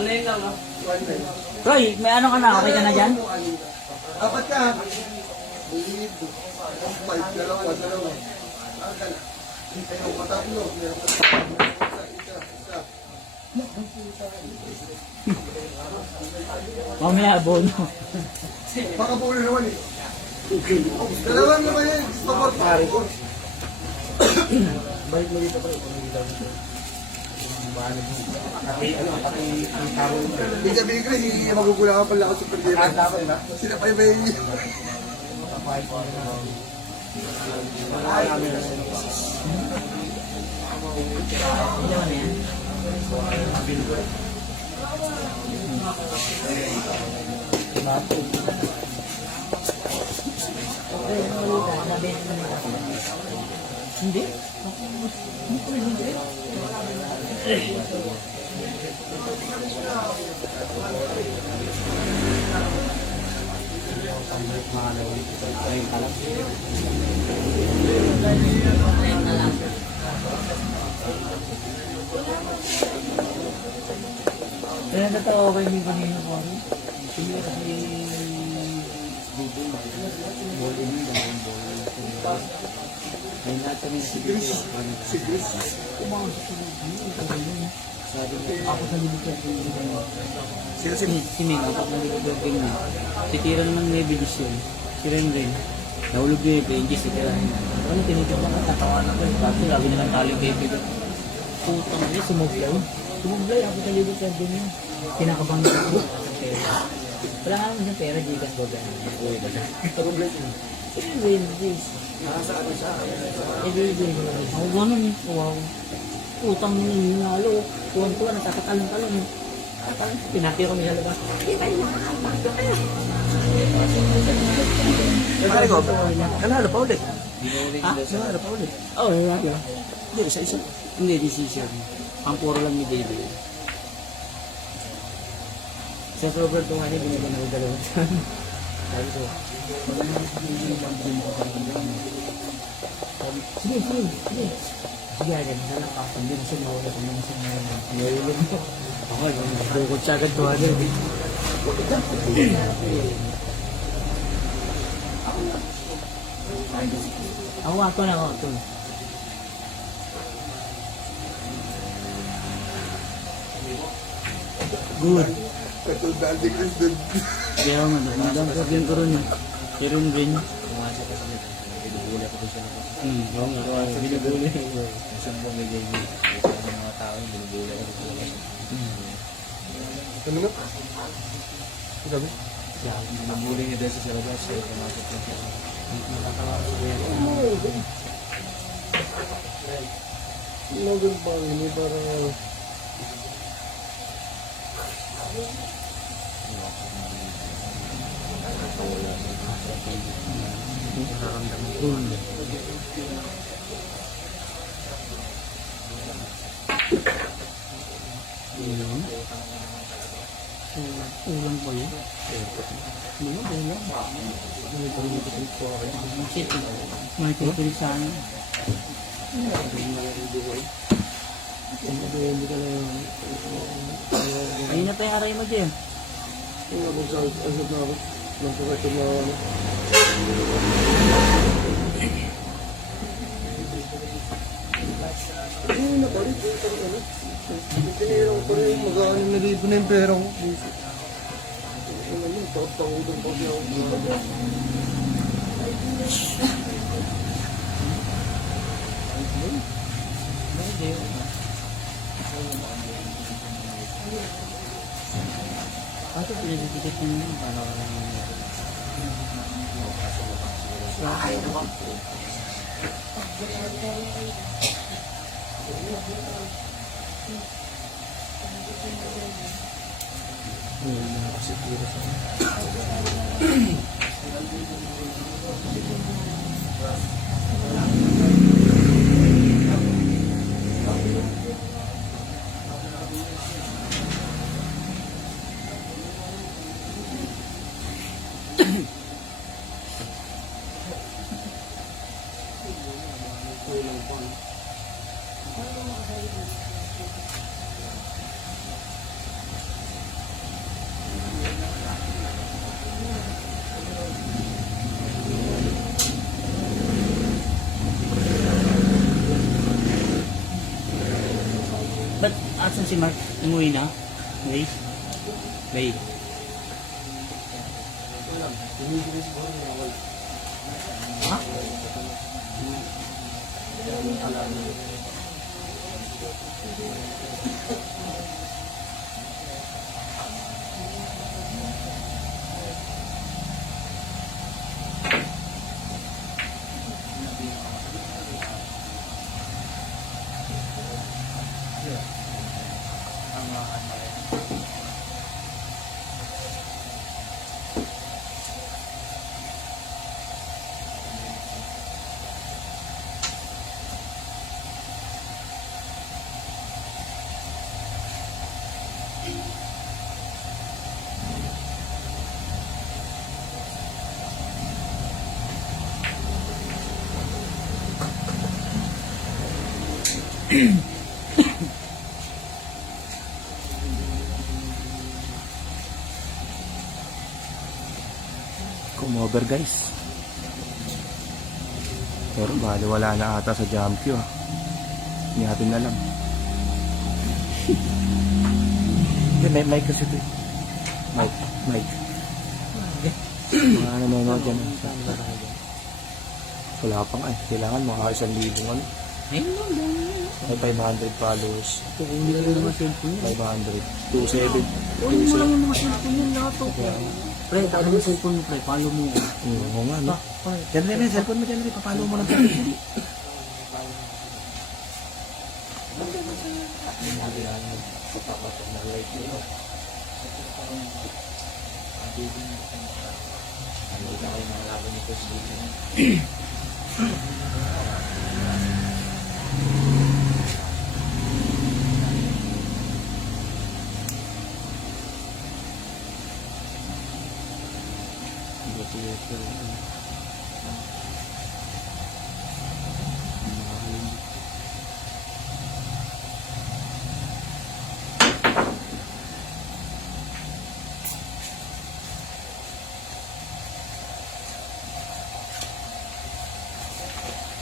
1.9 lang ah. Roy, may ano ka na? Okay ka na dyan? Apat ka. Believe. 5 na lang, 4 na lang. Ayun, patatlo. Meron ka isa. Mamaya, abono. Baka po ulit naman eh. Dalawang naman yan. Support. Balik mo dito pa rin. Ibig sabihin ko, hindi magugulangan pala ako super game. Sila pa yung may... Hindi? Kaya natawa ko yung kanina ko. Sige kasi ay lahat kami si Chris. Si Chris. Sabi niya, ako sa libig yan. Sila Si Ming, ako sa libig yan. Si Tira naman may bilis yun. Si Renren. Nahulog yung Benji, si Tira. Ano, tinitip lang at natawanan ko. Kasi lagi naman talo yung baby. Putang niya, sumublay. Sumublay, ako sa libig yan din yun. Pinakabang niya ako. Wala nga naman siyang pera, gigas ko gano'n. Uy, basta. Sumublay yun. Renren, please. Nakasaan na siya. Ako ganun eh. Wow. Utang mo yung hinalo. Tuwan-tuwan, nagkakatalong-talong. Pinati ko niya labas. Sabi ko, nanalo pa ulit. Ha? Nanalo pa ulit. Oo, nanalo. Hindi, isa-isa. Hindi, decision. Ang puro lang ni David. Sa Robert ko nga niya, binigyan ako dalawang tan. Sabi ko, sige, sige, sige. Sige, agad. Nalang ka. Hindi na siya mawala. Hindi na siya mawala. Nahulog mo. Ako, bukod siya agad 200. Ako na ako. Ito. Good. Katulad ni Chris dun. Kaya nga, nagandang problem ko rin. Pero rin. Oo nga, binubuli. Isang bumigay niyo. Isang mga tao yung binubuli ako sa labas. Ano nga? Sabi? Binubuli niya dahil sa labas. Kaya pumasok na siya. Logan pa, hindi parang... Ulang pa yun. Hindi mo, ulang. May kikilig sa akin. Ayun na pa yung aray mo dyan. Ano ako sa asap na ako? Nang pakita mo ako. Hindi na pa rin. Tinira ko pa rin. Mag-aanin na libo na yung pera ko. Ano yun? Pangutang pa siya ako. Kaso pinagdikit mo yun. Paano ka lang yun? si Mark? Umuwi na? Ray? Ray? Ha? Come over guys. Pero bali wala na ata sa jump queue ah. Hindi natin alam. Hindi, may mic kasi ito eh. Mic. Mga nanonood dyan. Wala pang ay. Kailangan mga 1,000 ano. Ayun lang, May 500 followers. hindi ka rin naman cellphone yun. 500. 27. Uy, mo lang yung mga cellphone yun, laptop. Pre, tawag mo yung cellphone mo, pre. Follow mo. Oo nga no. Diyan rin yung cellphone mo dyan rin. Papalo mo lang sa hindi.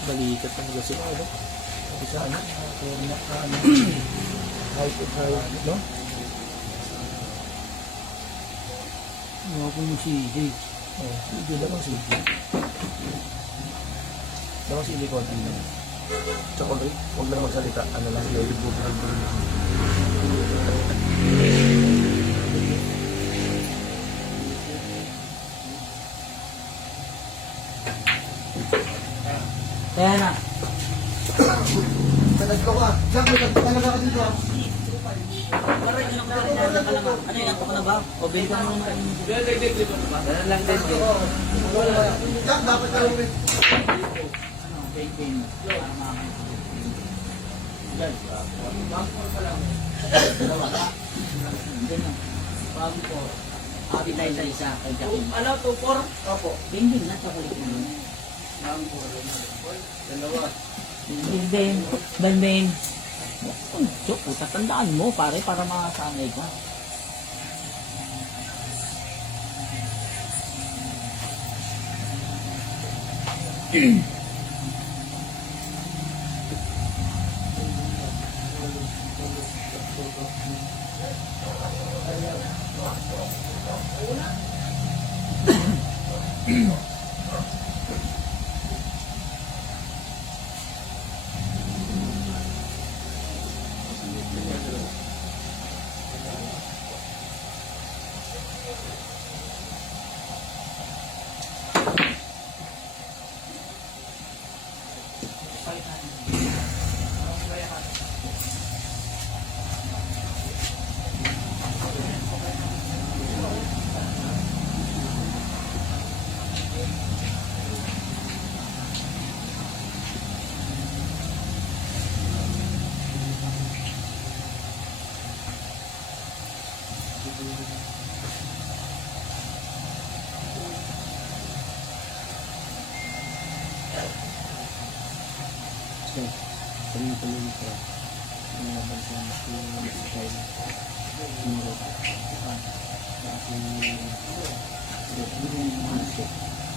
Balikat na nila sila, no? Isa ano? High to high, no? Mga ko yung CJ. Oo, hindi lang si Iji. Lang si Iji konti lang. Tsaka ulit, huwag lang magsalita. Ano lang sila, yung bukan. Kaya na. Nagko ka. Jack, may talaga ka dito. Ano yung ko na ba? O, bili ka mo naman. Dala lang din. Jack, dapat ka lumit. Ano, bacon. Para makakain. Dalawa ka. Diyan na. Bago po. Happy tayo sa isa. Kay Jackie. Ano, 2-4? Opo. Bingin na, chocolate na yun. Dalawa. Ben. Chok, tatandaan mo pare para makasanay ka.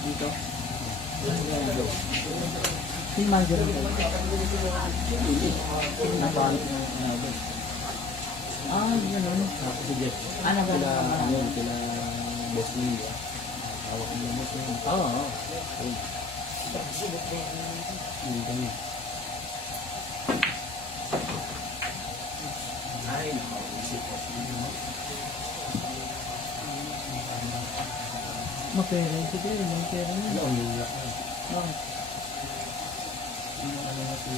Dito. Si manager mo. Napaan. Ah, gano'n. Tapos si Jeff. Ano ba? Sila, ano yun, sila boss niya. Hawak niya boss niya. Oo. Oo. Hindi kami. Mapera yung siguro. Mapera Ano, yun. ang lula. Bakit? Ano na si...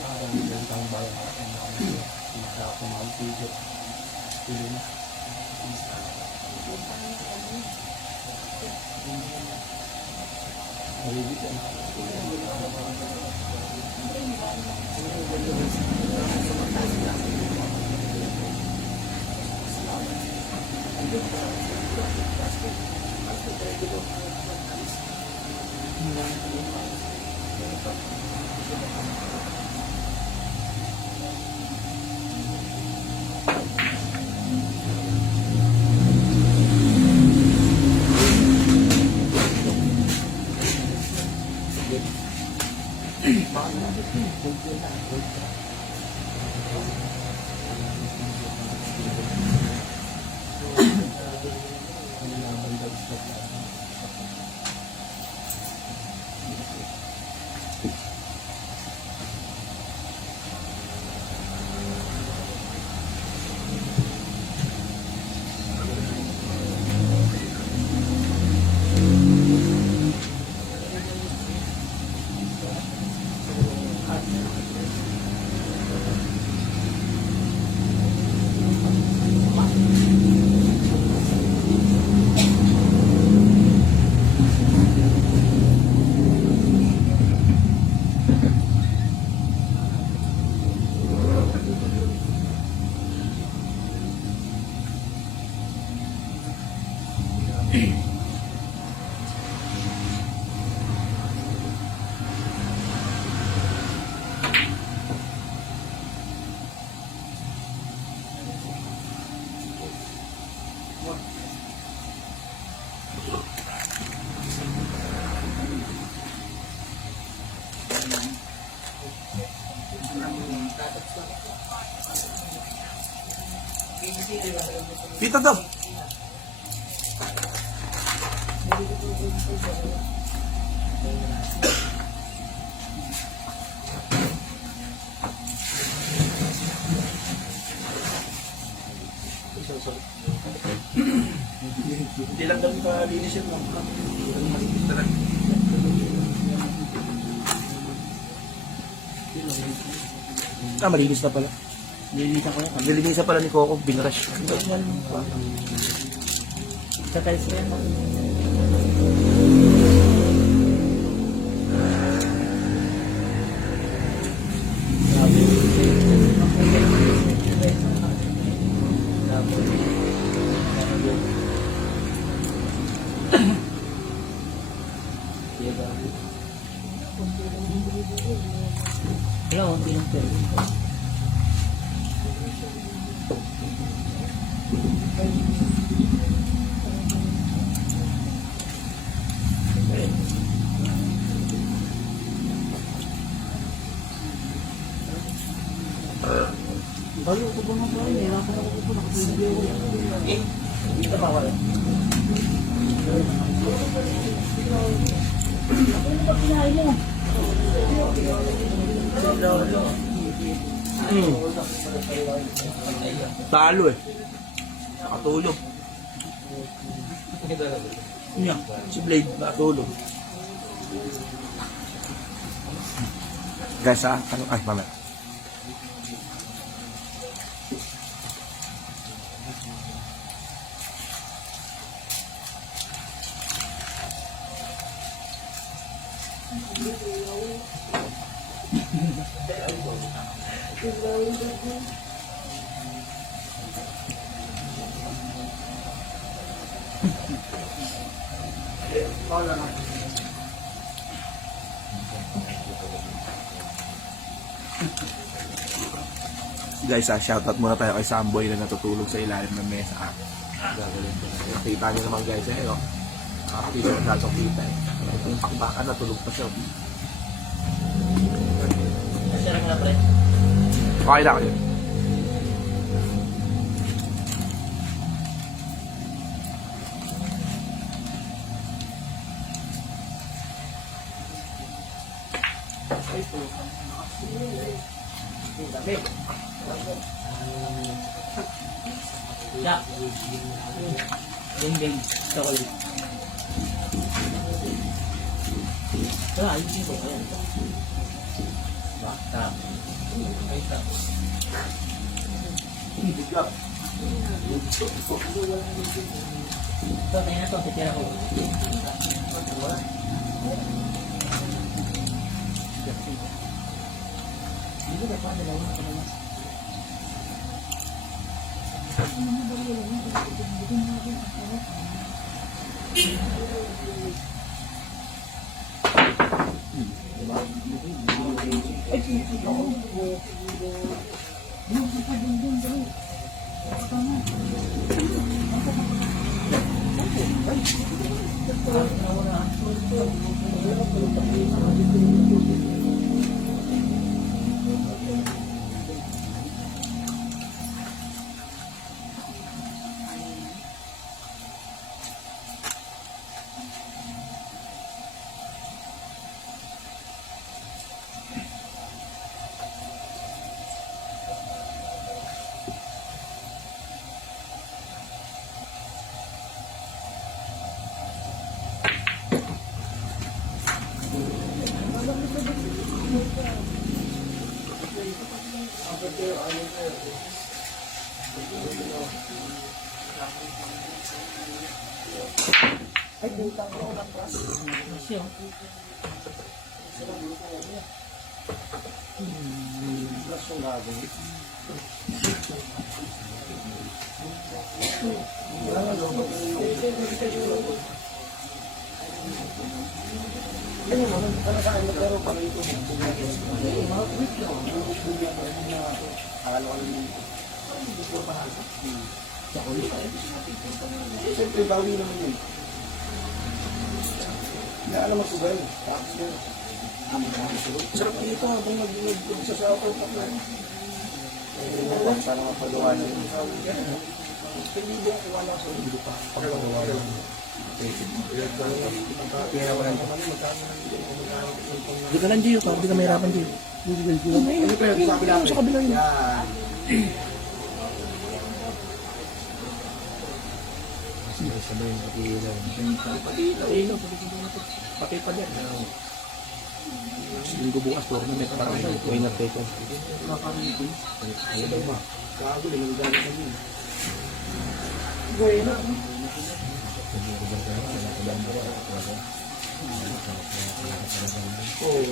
Parang yung tang bayan ako na ako. Pinaka mga video. Pili na. Maribig yan. Dito daw. Hindi lang daw kalinis yun. Malinis talaga. Malinis na pala. Nililisan ko yan. Nilinisan pala ni Coco, binrush. Sa tiles ko yan. Hello, pinong bayo ko ba nga ba? Nahirapan ako po. Nakapilyo ko. Hindi ka bawal. Ano ba kinain mo? Talo eh. Nakatulog. Niya, si Blade nakatulog. Guys, ay, mamaya. Guys, shoutout muna tayo kay Samboy na natutulog sa ilalim ng mesa. Gagawin ko na. Kita nyo naman guys, no? Nakakapito ng dasong kita eh. Yung pakbakan na tulog pa siya. Masarap na pre. Okay na kayo. Ya. Ding. Chocolate. Ayusin ko. Ayan. Basta. Ito, tayo na ito. Titira ko. Hindi ba pa dalawa na pala? Siya. Siyempre, bawi naman yun. Hindi alam mo sugal. Tapos yun. Sarap dito habang nag-sasapaw pa ko. Sana mapagawa na yun. Hindi ba wala sa ulo pa? Pagkagawa na yun. Hindi ka lang, Gio. Hindi ka mahirapan, Gio. Ano pa yun? Sa kabila yun. Pati pa din. Linggo bukas, tournament para winner take off. Gago, linanggan ka yun. Oh,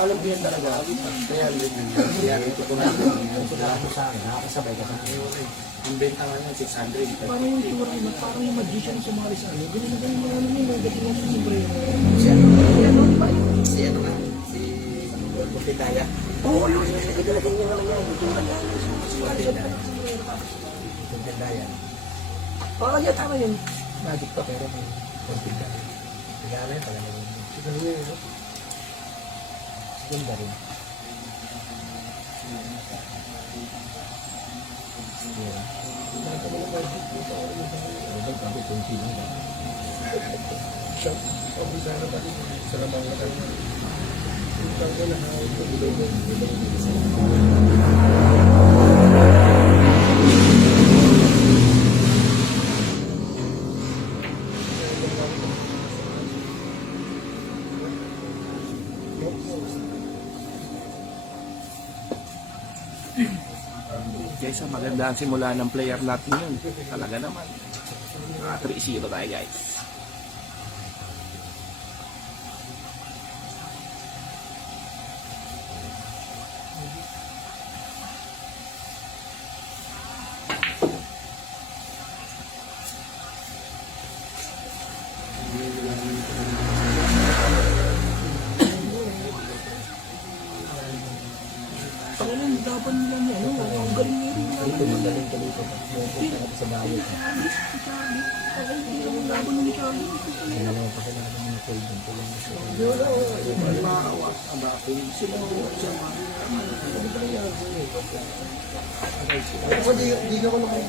anong biyan talaga? Kaya ito ko na. Nakakasabay ka sa akin. Ang benta nga niya, 600. Parang yung tura naman, parang yung magician sa mga risalo. Ganun na yung mga ano yun, dating mo sa sombrero. Si ano nga? Si Putitaya. Oo, yun. Nagdalagay niya naman yan. Putitaya. Parang yan, tama yun. Magic pa, pero may konting ka. Kaya na yun, pala naman. Siguro yun, no? Ganda rin. Guys, maganda ang simula ng player natin yun. Talaga naman. 3-0 tayo, guys. Pagkalan, dapat nila niya, ano? Ang galing niya rin. Dito, magaling ka dito. Sa bahay. Ako di ako naman.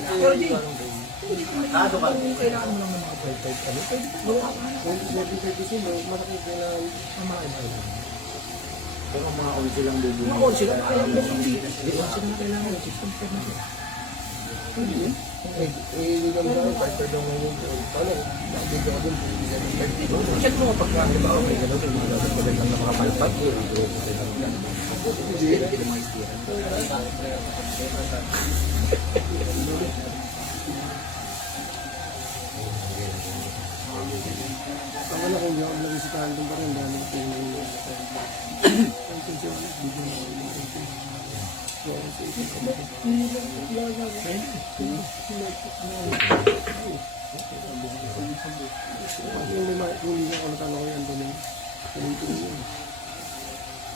Pero ang mga onsi lang din. Mga onsi lang, kaya mo hindi. Hindi onsi na kailangan. System pa natin. Hindi naman ako, 5 daw ngayon. Paano? Dito ako dun. Check mo kapag halimbawa may gano'n, yung mga gano'n lang na mga palpag, Ang anak ko hindi ako nagisitahan doon pa rin. Dami ko yung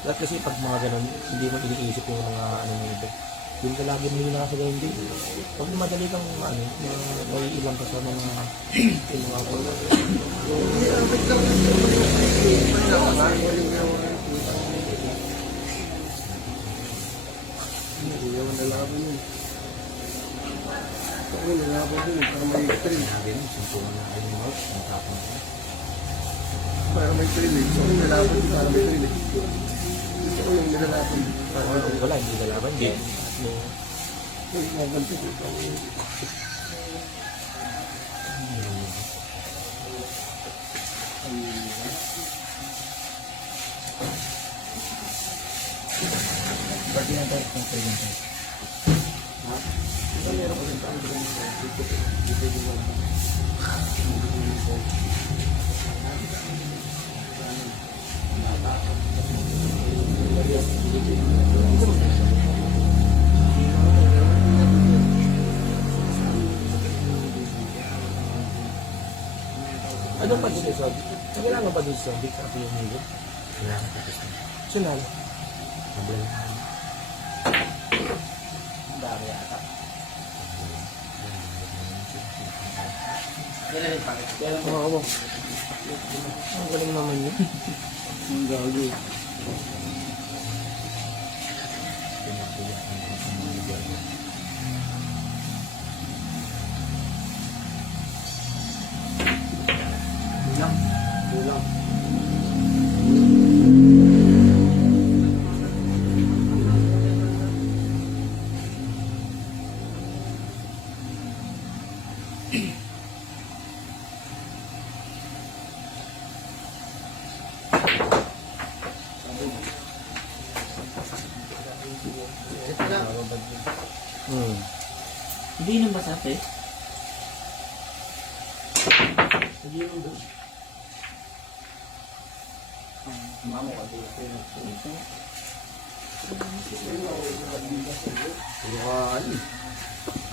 Lahat kasi pag mga ganun, hindi mo iniisip yung mga ano na ito. Yung ka lagi mo yung nasa ganun din. Pag madali kang ano, may ilang ka sa mga yung mga para may thrill eh. So, yung nalaban ko para may thrill eh. Gusto ko yung nilalaban. wala, hindi lalaban. Hindi. Yung naganti ko. Pwede na tayo kung pwede na tayo. Ano pa dito sa kailangan pa dito sa big happy yung higit? Kailangan pa dito. Sunal. Dari ata. Oo. Ang galing naman yun. Ang gago. Kulang. Hindi nang basat eh. Hindi nang doon. Mamo ka dito. Lukaan.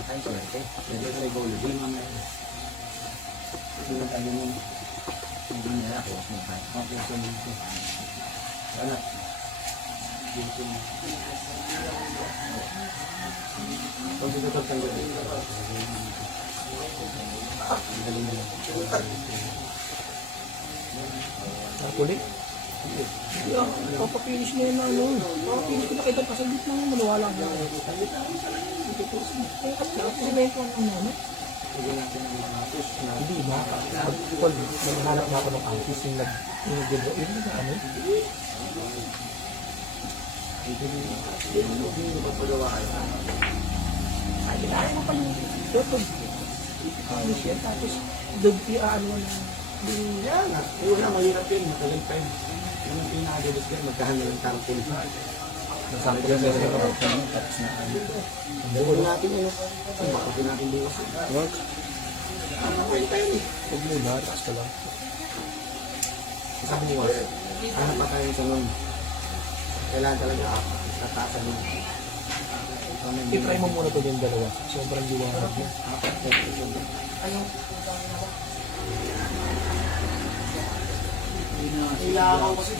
Ay, sorry. Hindi ka nag-goal. Hindi mamaya. Hindi na tayo nun. Hindi na ako. Okay, so dito. Wala. Dito. Pag dito tatanggal. Kulit? Papapinish na yun na ano. Papapinish ko nakita pa sa gitna ng maniwala ko. Kasi may kung ano. Hindi ba? Pag naghanap na ako ng artist yung nag-gagawa. Yung nag-ano? Ay, kailangan mo pala yung siya. Tapos, dugti ano na. Yan nga. Wala, mahirap yun. Matagal pa yun. Yan ang pinaka-delis ka. Magkahanda ng sample. Sample na sa mga tapos na ano. Bukod natin yun. Bakit natin bukas. Work. Ano kayo tayo eh. Huwag muna. Taas ka lang. Sabi ni Wars, hanap pa tayo sa nun. Kailangan talaga tataasan mo. I-try mo muna ito yung dalawa. Sobrang liwanag yun. Kailangan ko kasi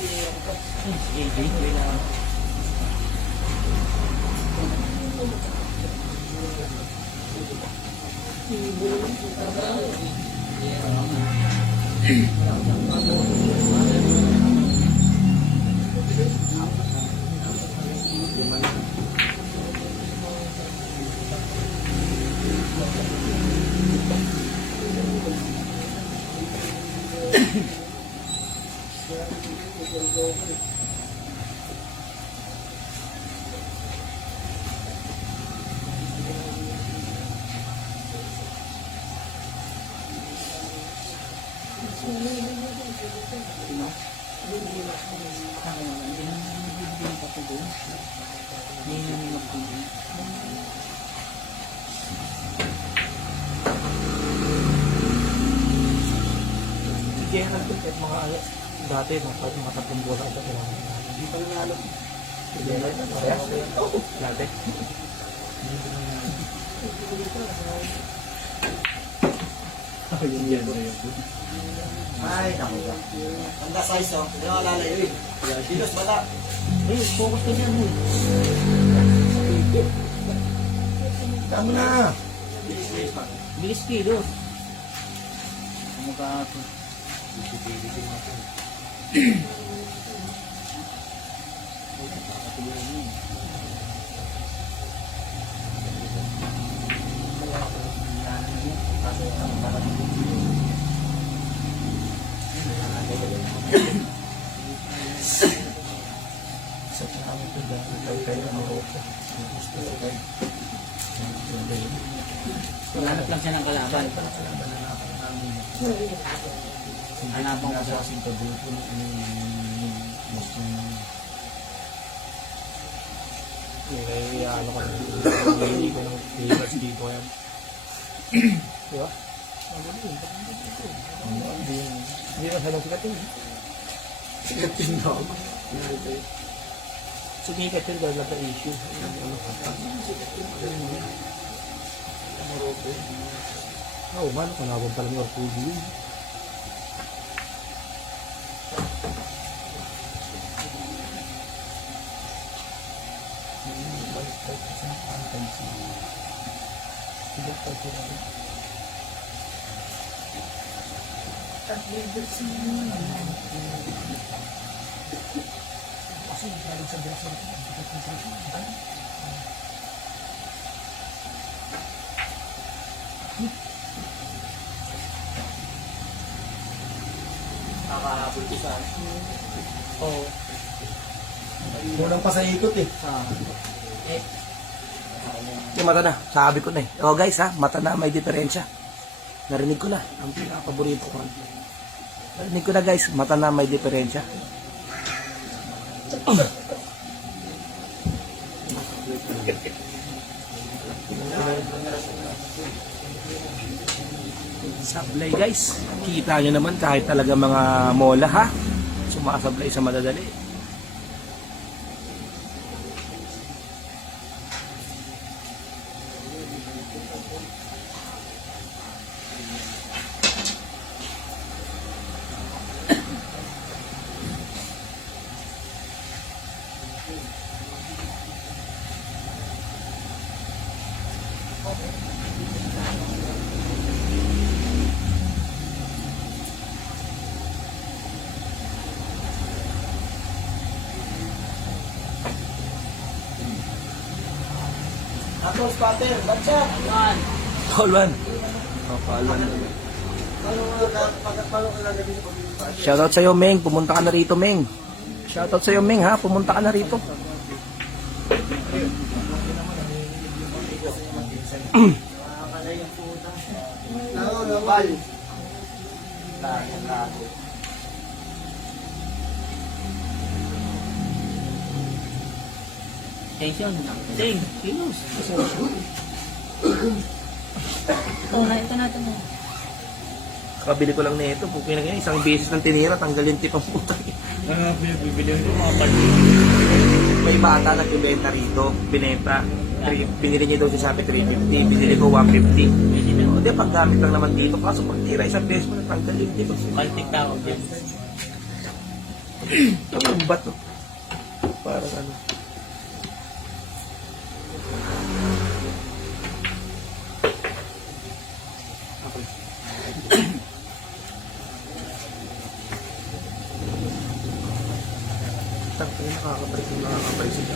Kaya nagtitip mga dati, mga tatlong bola ito. Hindi pa nanalo. Dati. Ay, naku ka. Tanda size, oh. Hindi ako alala yun. Dinos, bata. Eh, focus ka dyan, eh. Tama na. Bilis kilos. Ano ka ito? Hanap lang siya ng kalaban. Hanapan ko sa Ano ka hindi ko ng favorites dito yan. Diba? Hindi na siya sikat yun. Sikat yun daw. Sumikat yun dahil nagka-issue. Oo, man, kalaban pala ng RPG yun. Kakahabol ko sa Oo. Unang pa sa ikot, eh. Yung mata na, sabi ko na eh. Oh guys ha, mata na may diferensya. Narinig ko na, ang pinaka-paborito ko. Narinig ko na guys, mata na may diferensya. Sablay guys, kita nyo naman kahit talaga mga mola ha, sumasablay sa madadali. Ako, spotter, batsa. Call one. Paano ka nagagawin sa pag-ibig? Shoutout sa'yo, Meng. Pumunta ka na rito, Meng. Shoutout sa'yo, Meng, ha. Pumunta ka na rito. Nawal. tension. Ting, kilos. Oh, ito natin mo. Kakabili ko lang na ito. Pukin na ganyan. Isang beses ng tinira. Tanggalin tipang puta. Bibili ko mga pati. May bata nagbibenta rito. Binenta. Pinili niya daw siya sabi 350. Binili ko 150. O di, panggamit lang naman dito. Kaso pag tira, isang beses mo natanggalin. Di ba? Kaltik tao din. Ang bato. Parang ano. Ay, nakakabalik siya.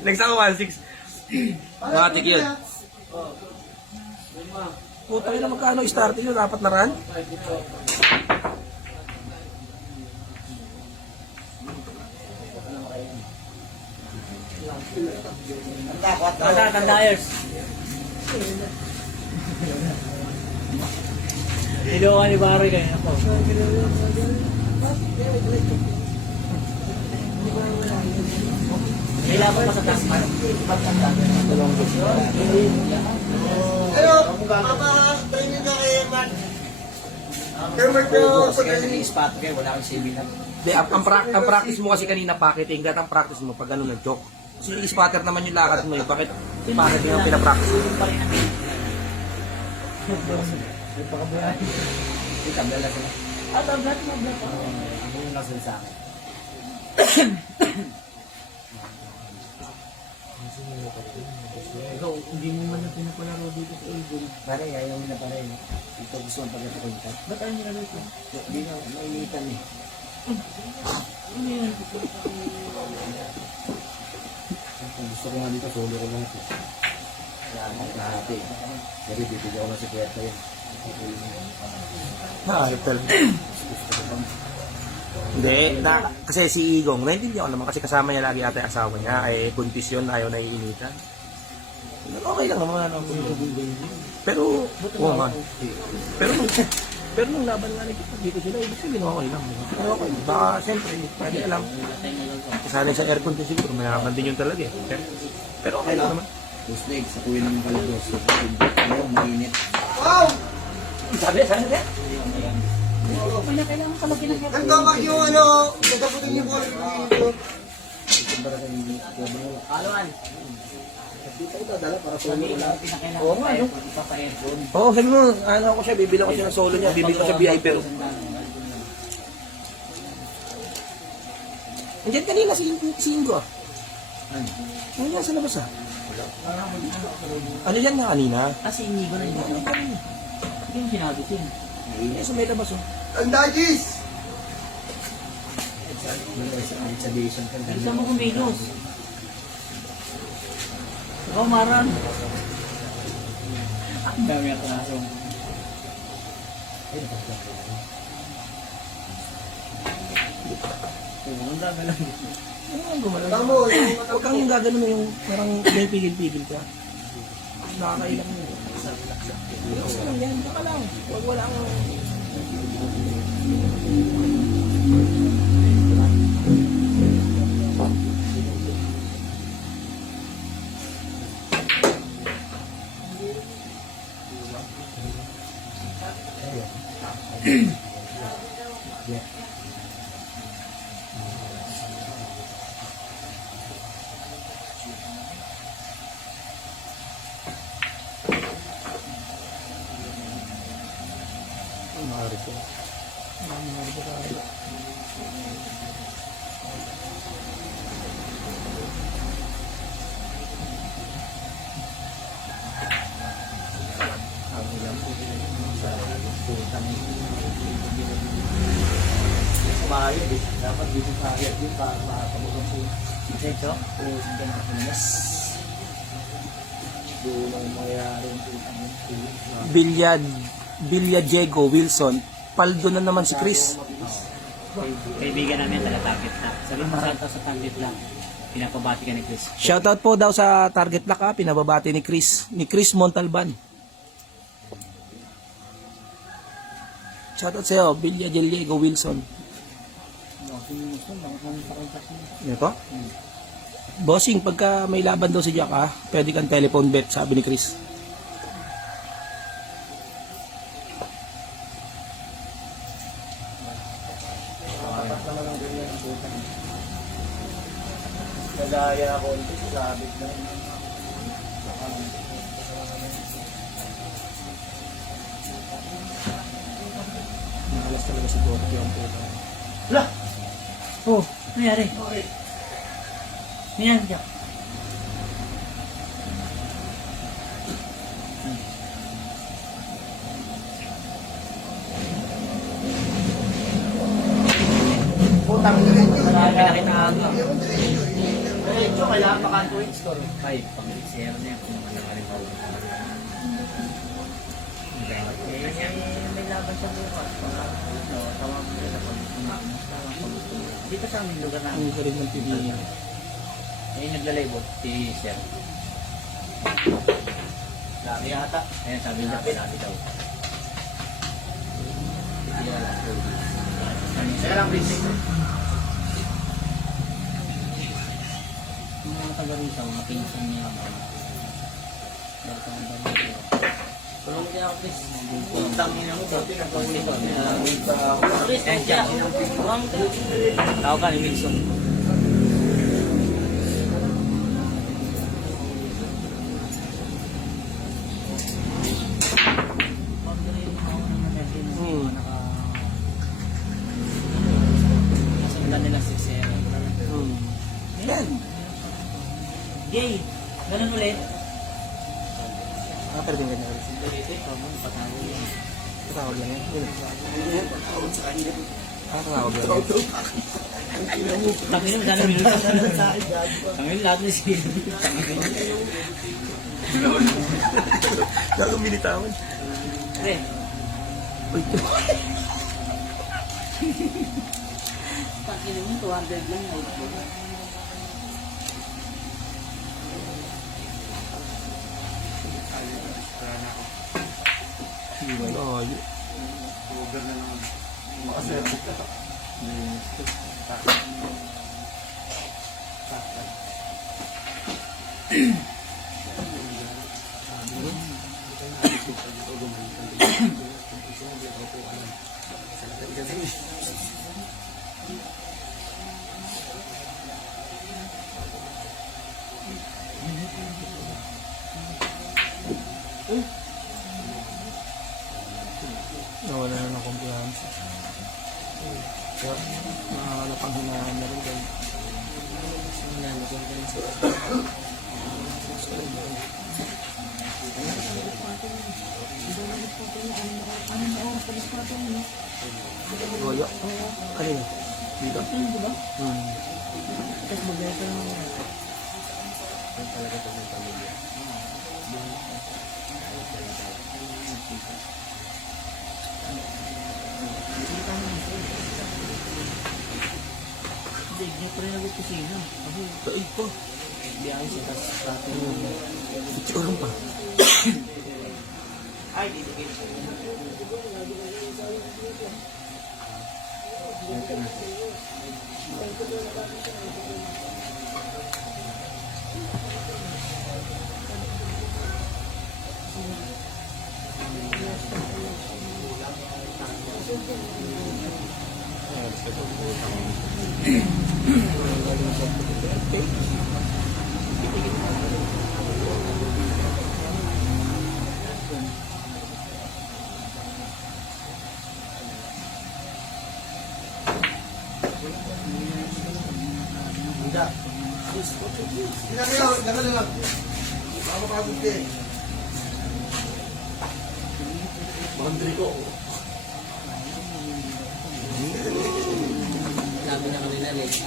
Next ako, 1.6. Matik yun. Puta yun na magkano starting yun? 4 na run? Tandayers. Niluwa ni Barry kanina po. Kailangan pa sa taas. Ayo, mapa-training ka kay Mark. Kay Mark yung sa training. Spot kayo, wala kang saving na. Di, ang practice mo kasi kanina packeting, dahil ang practice mo pag gano'n nag-joke. Kasi yung spotter naman yung lakad mo yun, bakit packeting ang pinapractice mo? Tabla lang sila. Tabla. Ang buong nasa sa akin. Ikaw, hindi mo man na pinapalaro dito sa Eagle. Pare, ayaw mo na pare. Ito gusto ang pagkakakuntat. Ba't ayaw nila dito? Hindi na, mainitan eh. Ano yan? Kung gusto ko nga dito, solo ko lang ito. Kaya ako kahati. Pero bibigyan ko na si Puerta yun. Ito. Hindi, kasi si Igong, naintindihan ko naman kasi kasama niya lagi ata yung asawa niya, ay buntis yun, ayaw na iinitan. Okay lang naman, ano. Pero, oo man. Pero nung laban nga dito sila, ibig sabihin okay lang. Pero okay, baka siyempre, pwede alam. Kasaling sa aircon din siguro, mayaman din yun talaga eh. Pero okay lang naman. Those legs, sa kuya naman kalabos. Ayaw, mainit. Wow! Sabi. Ang tamak yung ano, nagaputin yung ball dito. Kaluan. Dito ito, dala para solo lang. Oo nga, no? Oo, sabi mo, ano ako siya, bibili ko siya ng solo niya, bibili ko siya VIP pero. Andiyan kanina si Ingo ah. Ano yan sa labas ah? Ano yan nga kanina? Kasi inigo na dito. Hindi yung sinabi ko yun. Ay, sa may labas oh. Ang dagis! Exhibition ka. Isa mo kumilos. Ikaw maran. Ang dami ang klasong. Ang dami lang. Tamo, Huwag kang yung gagano mo yung parang may pigil-pigil ka. Nakakailang mo. Relax lang yan, baka lang. Huwag wala kang... Mahayag eh. Dapat dito sa hayag yun para makakamugang po. Ito? Oo, hindi na kapinas. Doon ang mangyayari yung Bilya Diego Wilson. Paldo na naman si Chris. kaibigan namin taga-target na. Sabi mo sa target lang. Pinapabati ka ni Chris. Shoutout po daw sa Target Lock ha, pinababati ni Chris Montalban. Shoutout sa'yo, Bilya Diego Wilson. Ito? Bossing, pagka may laban daw si Jack ha, pwede kang telephone bet, sabi ni Chris. Kagaya ako ito, sabit na. Nakalas talaga si Gorky ang puta. Wala! Oh, nangyari? Nangyari, Jack. Putang ina nyo. Pinakitaan lang. Yung diretso eh. Diretso, kailangan makantuin score. 5, pang-0 na yan. Kung naman naman rin ako. May laban sa bukas. Tawag mo na pag dito sa aming lugar namin. Ang galing ng TV niya. Ayun naglalabot, si Sir. Sabi ata. Ayun sabi niya, pinati daw. Titira lang. Sir lang, please. Yung mga taga-risaw, napinsan niya ako. Tulong niya ako, please. Tang niya ako, dati nagpapulito. Please, thank you. Tawag ka ni Wilson. Yan. Jay, ganun ulit. Pero din ganyan ulit. Patawag lang yan. Patawag lang yan. Tangin mo, dami minuto. Tangin lahat na siya. Gagawin binitawan. Pre, Uy. tangin mo, 200 lang. Layo. Nawala na ng kumpiyansa. Kaya nakakapanghinaan na rin kayo. Goyo? Kanina? Dito? Diba? Tapos mag-letter na talaga ito ng pamilya. Hindi, hindi pa rin nag-kusina. Kasi, Daig po. biyahe siya, tapos pati. Itsurong pa. Ay, dito kayo. Ganun lang. Baka mapagod ka eh. Mandri ko. Sabi niya kanina, late.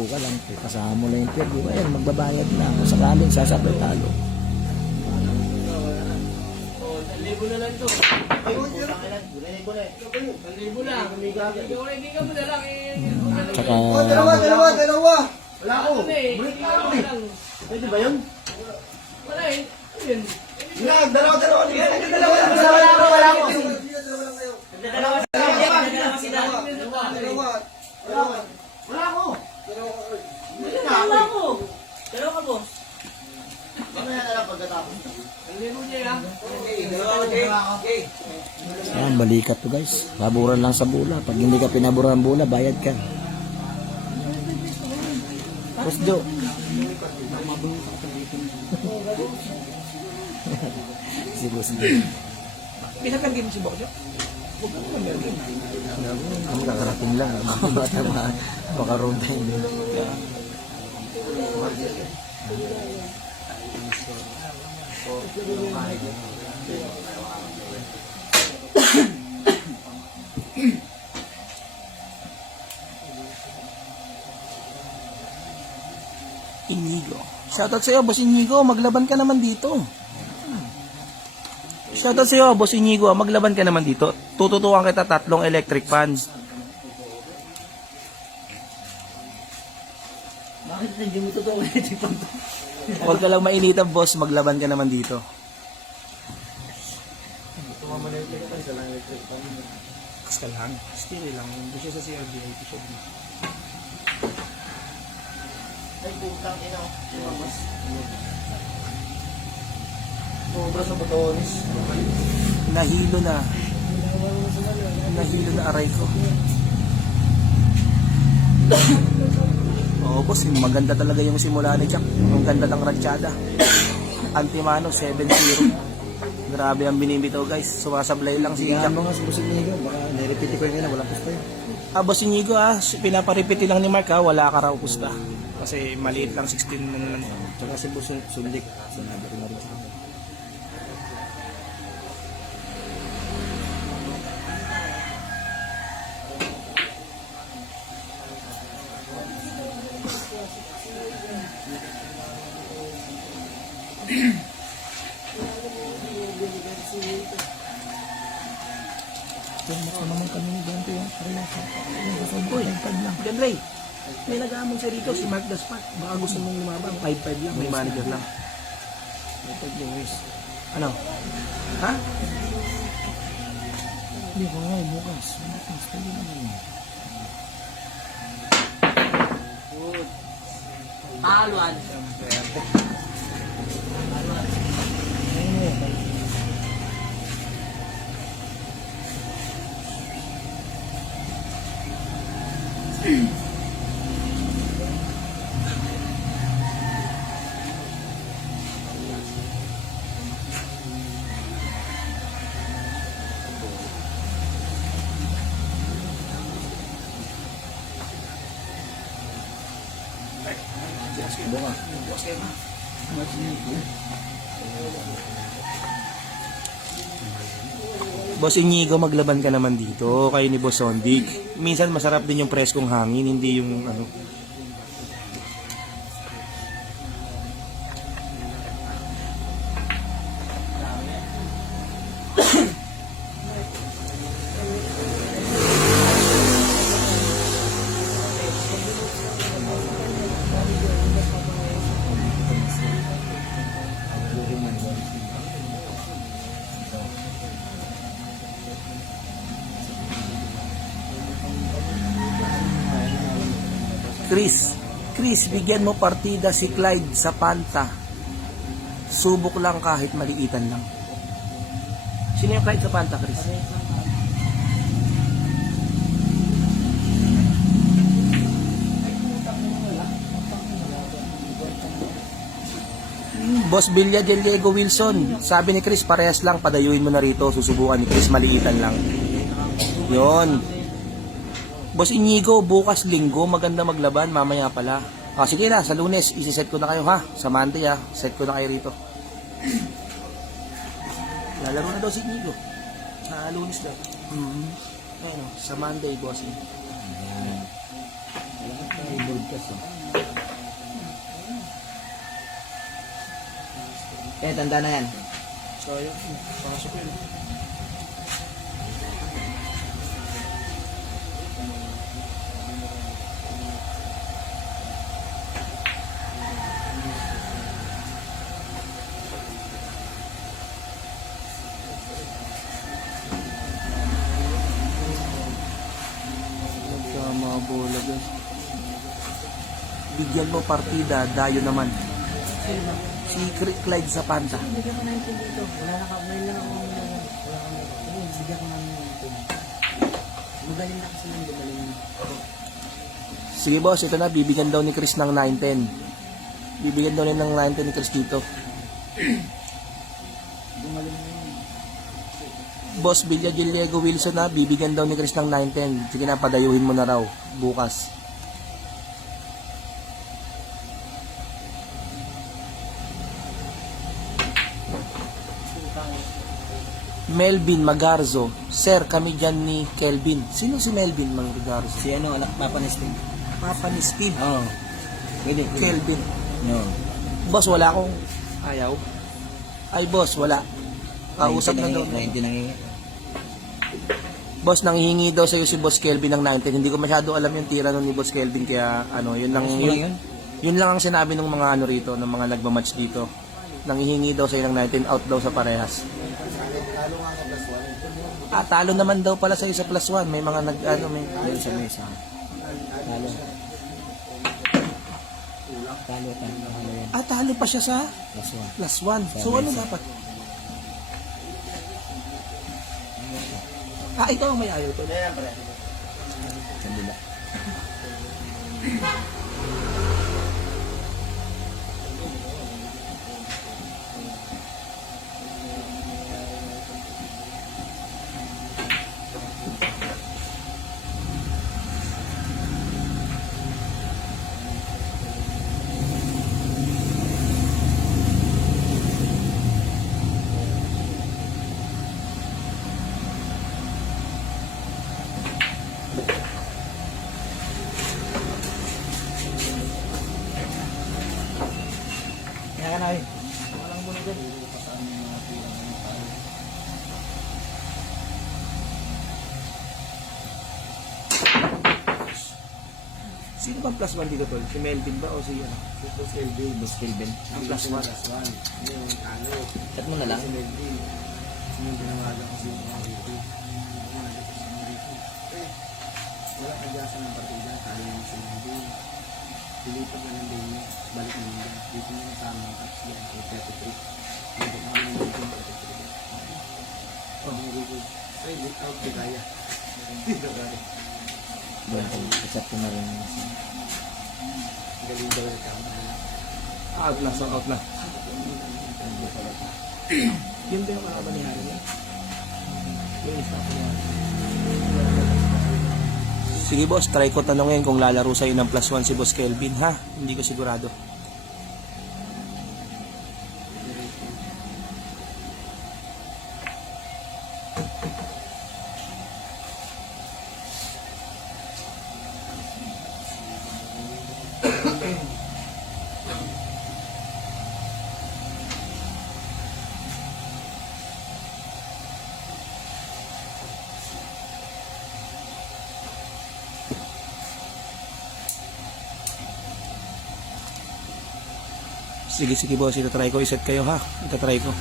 upo ka lang, kasama mo lang yung interview, ayan, magbabayad na. Kung sakaling sasabay talo. Libo na lang ito. Libo lang. Hindi ka mo na lang eh. Tsaka, Dalawa. Wala ako. Balik na ako eh. Pwede ba yun? Wala eh. Yun. Dalawa. Wala ako. Wala ako. Dalawa ako. Dalawa ka, boss. Ang libo niya ayan, balikat to guys. Paboran lang sa bola. Pag hindi ka pinaboran ng bola, bayad ka. Boss Jo. Si Boss Jo. Pinagkagin mo si Bokyo? Ang kakarating lang. Bata baka road time. Inigo. Shoutout sa'yo, Boss Inigo. Maglaban ka naman dito. Shoutout sa'yo, Boss Inigo. Maglaban ka naman dito. Tututukan kita 3 electric fans. Bakit hindi mo totoo ulit ipang to? Huwag ka lang mainitan, boss. Maglaban ka naman dito. Kas ka lang. Still lang. Hindi siya sa CRBI. Ito siya dito. Ay, putang ina. Lumabas. Sobra sa botones. Nahilo na. Nahilo na aray ko. Oo, boss. Maganda talaga yung simula ni Jack. Ang ganda ng ratsyada. Antimano, 7-0. Grabe ang binibitaw, guys. Sumasablay lang si Jack. Ano nga si Boss Inigo? Baka nirepiti ko yun na, wala pusta yun. Boss Inigo, pinaparipiti lang ni Mark, wala ka raw pusta. Kasi maliit lang, 16 na lang. Tsaka si Boss Sulik, sinabi ko na rin sa akin. naman kami ni Dante yung Uy, John Ray, may nag-aamon siya rito, si Mark Gaspar. Baka gusto mong lumabang, 5-5 lang, may manager lang. Ano? Ha? Hindi ko nga, bukas. Bukas, pwede naman. Taluan. Boss Inigo, maglaban ka naman dito, kayo ni Boss Sondig. Minsan masarap din yung preskong hangin, hindi yung ano. Chris, bigyan mo partida si Clyde sa Panta. Subok lang kahit maliitan lang. Sino yung Clyde sa Panta, Chris? Boss Villa del Diego Wilson, sabi ni Chris, parehas lang, padayuin mo na rito. Susubukan ni Chris, maliitan lang. Yon. Boss Inigo, bukas linggo, maganda maglaban, mamaya pala. Sige na, sa Lunes, isi-set ko na kayo ha. Sa Monday set ko na kayo rito. Lalaro na daw si Inigo. Sa Lunes daw. Ayun, sa Monday, boss. Wala ka, i-broadcast Labas yun. Eh, tanda na yan. Sayang. Pasok yun. Sama bola guys. Bigyan mo partida, dayo naman. Si Clyde sa Panta. Bigyan ko na yung dito. Wala na may lang ako. Wala ka may. Bigyan ko na yung magaling na kasi nang gumaling. Sige boss, ito na, bibigyan daw ni Chris ng 910. Bibigyan daw niya ng 910 ni Chris dito. Gumaling na yun. Boss Villa Diego Wilson na, bibigyan daw ni Chris ng 910. Sige na, padayuhin mo na raw bukas. Melvin Magarzo. Sir, kami dyan ni Kelvin. Sino si Melvin Magarzo? Si ano, anak Papa ni Steve. Papa ni Steve. Oo. Pwede. Kelvin. No. Boss, wala akong ayaw. Ay, boss, wala. Kausap na daw. 90 nangingi. Boss, nanghihingi daw sa'yo si Boss Kelvin ng 19. Hindi ko masyado alam yung tira nun ni Boss Kelvin. Kaya, ano, yun lang, Yun. yun lang ang sinabi ng mga ano rito, ng mga nagmamatch dito. Nanghihingi daw sa'yo ng 19, out daw sa parehas. Ah, talo naman daw pala sa'yo sa +1. May mga nag, ano, may... Doon sa mesa. Talo. Talo yan. Ah, talo pa siya sa Last one. +1. So, ano dapat? Ah, ikaw ang may ayaw to. Sandila. Kaya ka na eh. Sino bang +1 dito, tol? Si Melvin ba o si ano? Boss Kelvin. Ang +1. Chat mo na lang. Wala kagasa ng partida, kaya yung sinabi. Pilipan na ng day niya, balik na niya. Dito niya sa mga caps yan, 33. Hindi na namin yung 33. Oh, very good. Ay, without the kaya. Hindi ka kaya. Chat ko na rin. Galing daw yung kama. Out na, so out na. Yun ba yung kakaban ni Harry? Yung isa ko niya. Sige boss, try ko tanongin kung lalaro sa'yo ng +1 si Boss Kelvin, ha? Hindi ko sigurado. Sige, sige boss, itatry ko. Iset kayo ha. Itatry ko.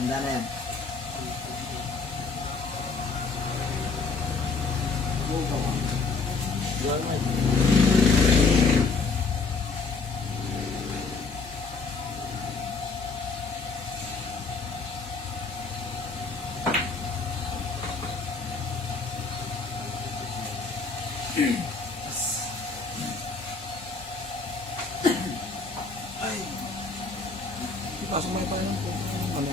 Handa na yan. Ipasok mo yung parang ano.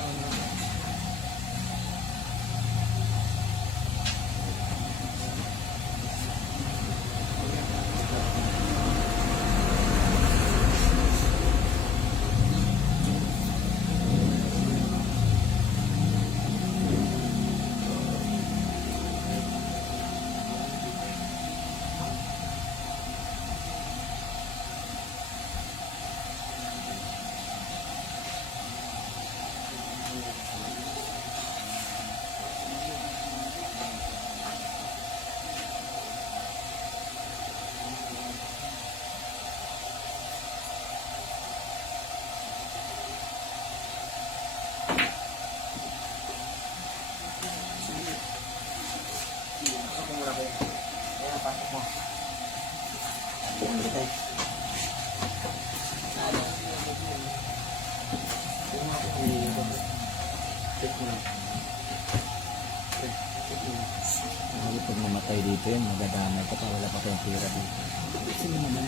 Pag mamatay dito yun, magadamay ka pa, wala pa kayong pira dito. Kasi naman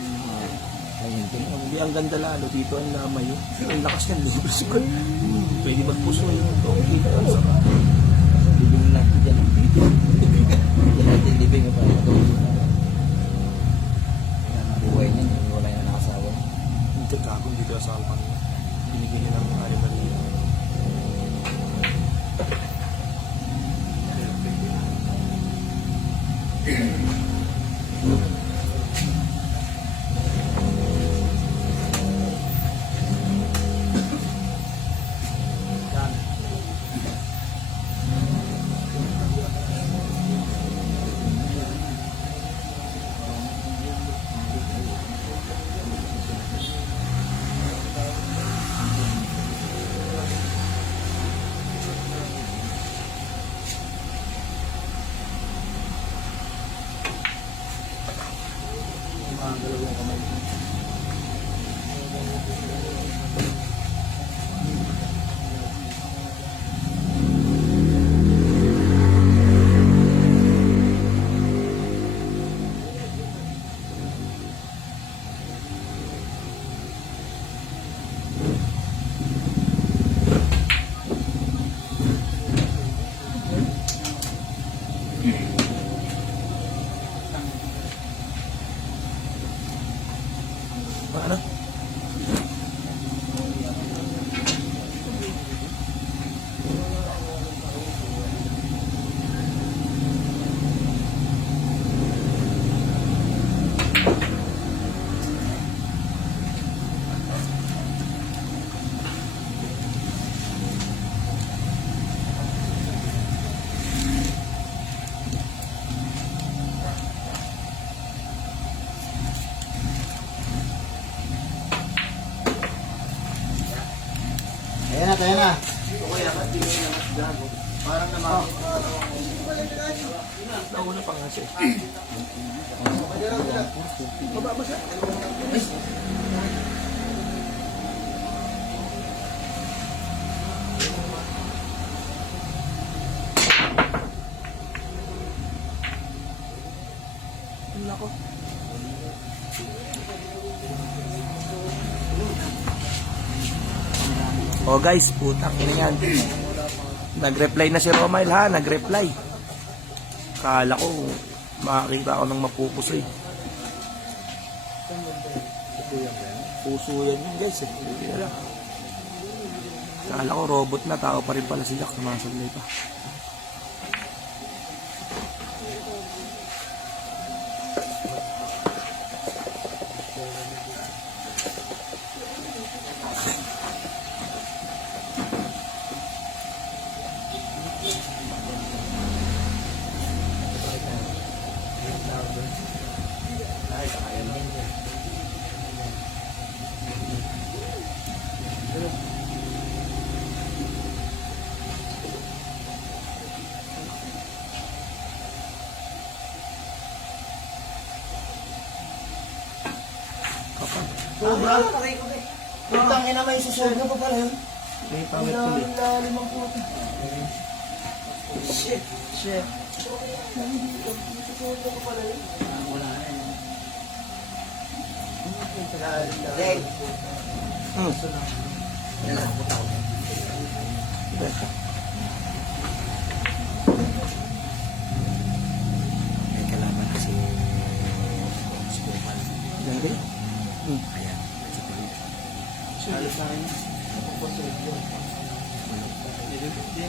ayun ko. Hindi, ang ganda lalo dito, ang lamay yun. Ang lakas ng libros ko. Pwede magpuso yun. Okay, ang sarap. Libing natin dyan ang dito. Dyan natin libing pa matulog na. Yan ang buhay niya, wala yung nakasawa. Hindi gagawin dito asawa kanina. Binigyan niya ng animal yun. Ano? Ayan na. Parang naman. Nauna pa nga siya. Nako. Oh guys, putang ina yan. Nag-reply na si Romail ha, nag-reply. Kala ko, makakita ako ng mapupusoy. Puso yan yun guys eh. Hindi na lang. Kala ko robot na, tao pa rin pala si Jack, sumasablay pa. Sobra. Putang ina, may susobra pa pala yun. May pangit tuloy. Ilalim ang puta. Shit. Wala na yun. Dave. May kalaban kasi Skumal. Gari? Ayan. Halos na rin.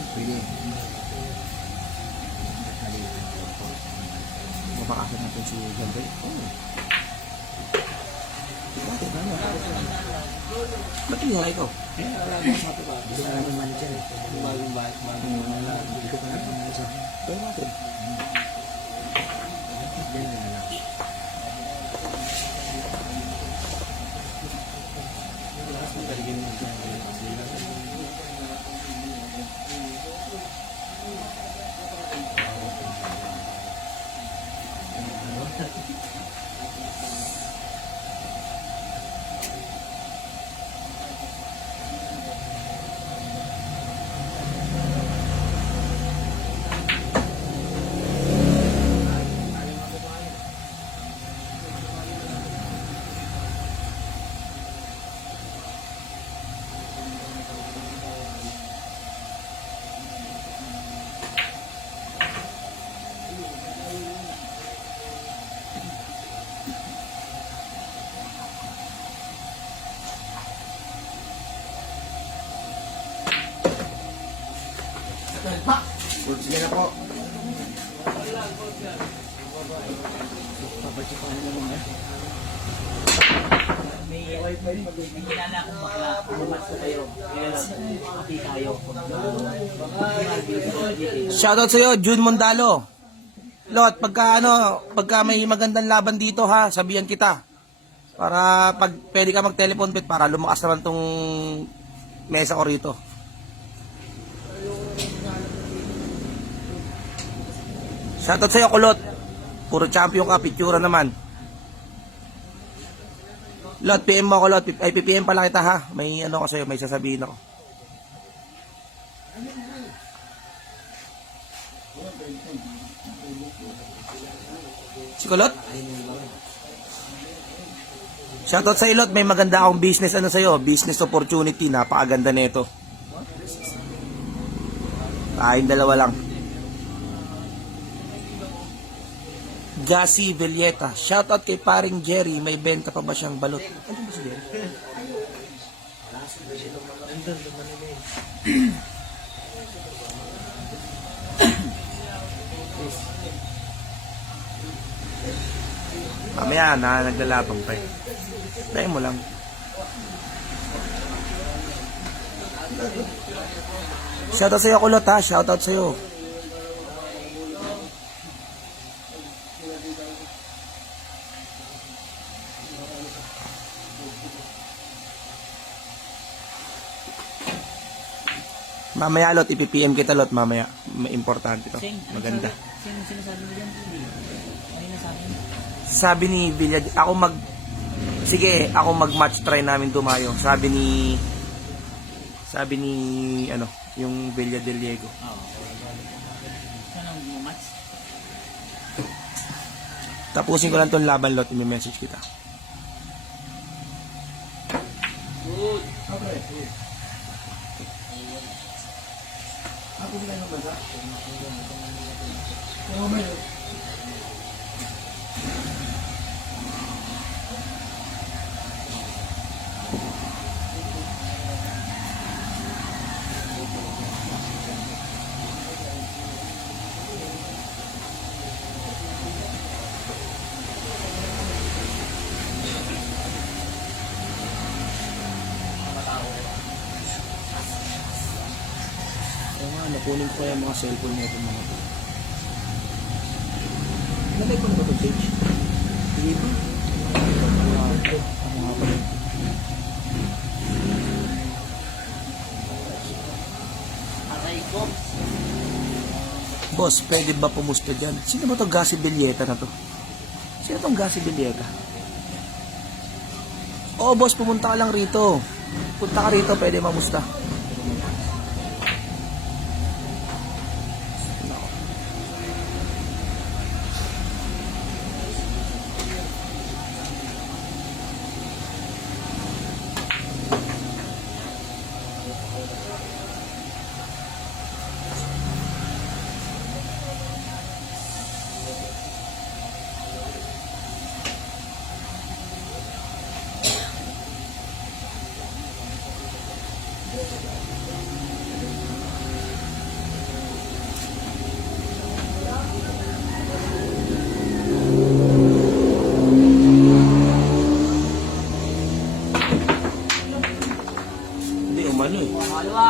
Pwede. Mapakasal natin si Gambay. Bakit na? Ba't hindi na ikaw? Wala ba sa ito ba? Gusto na natin manager eh. Bagong bahay. Bagong wala. Hindi ko pa natin manager. Kaya natin. Diyan na lang. Sige na po. Papachipan mo naman eh. May kilala akong bakla. Bumas ko kayo. Kaya lang, pati tayo. Shoutout sa'yo, June Mondalo. Lot, pagka may magandang laban dito ha, sabihan kita. Para pag pwede ka mag-telephone bet para lumakas naman tong mesa ko rito. Shoutout sa'yo, Kulot. Puro champion ka, picture naman. Lot, PM mo ako, Lot. Ay, PPM pala kita ha. May ano ko sa'yo, may sasabihin ako. Si Kulot? Shoutout sa Lot, may maganda akong business ano sa'yo, business opportunity, napakaganda nito. Tayong dalawa lang. Gassy Villeta, shoutout kay paring Jerry, may benta pa ba siyang balot? Ano ba si Jerry? Mamaya na naglalabang pa eh. Dahil mo lang. Shoutout sa'yo, Kulot ha. Shoutout sa'yo. Mamaya, Lot. Ipipm kita, Lot. Mamaya. Importante to. Maganda. Sino sinasabi mo dyan? Ano yung nasabi mo? Sabi ni Villa, sige, ako mag-match try namin dumayo. Sabi ni ano, yung Villa del Diego. Oo. Saan ang match? Tapusin ko lang tong laban, Lot, i-message kita. Good. Kaya nga, napunin ko yung mga cellphone na ito mga ito. Nalay ko na ba itong page? Hindi ba? Ang mga pala. Aray ko. Boss, pwede ba pumusta dyan? Sino ba itong Gassy Villeta na to? Sino itong Gassy Villeta? Oo, boss, pumunta ka lang rito. Punta ka rito, pwede mamusta. Hindi, umano eh.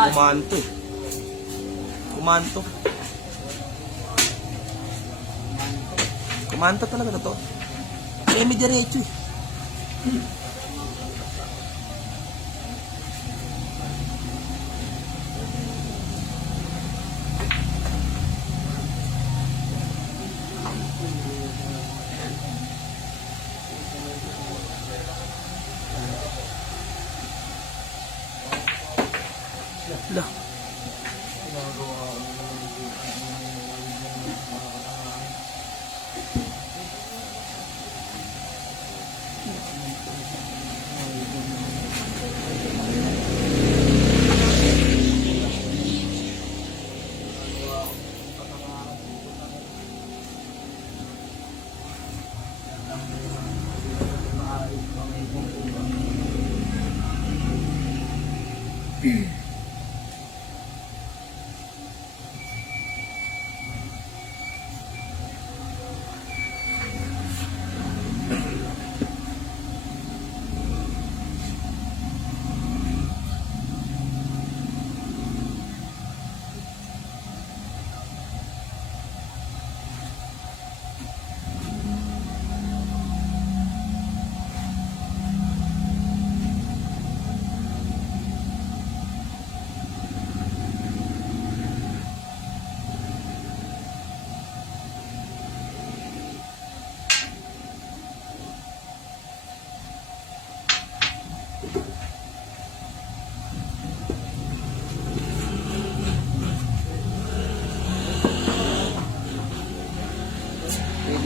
Kumanto eh. Kumanto. Kumanto talaga na to. Semi diretso eh. Lah. Pwede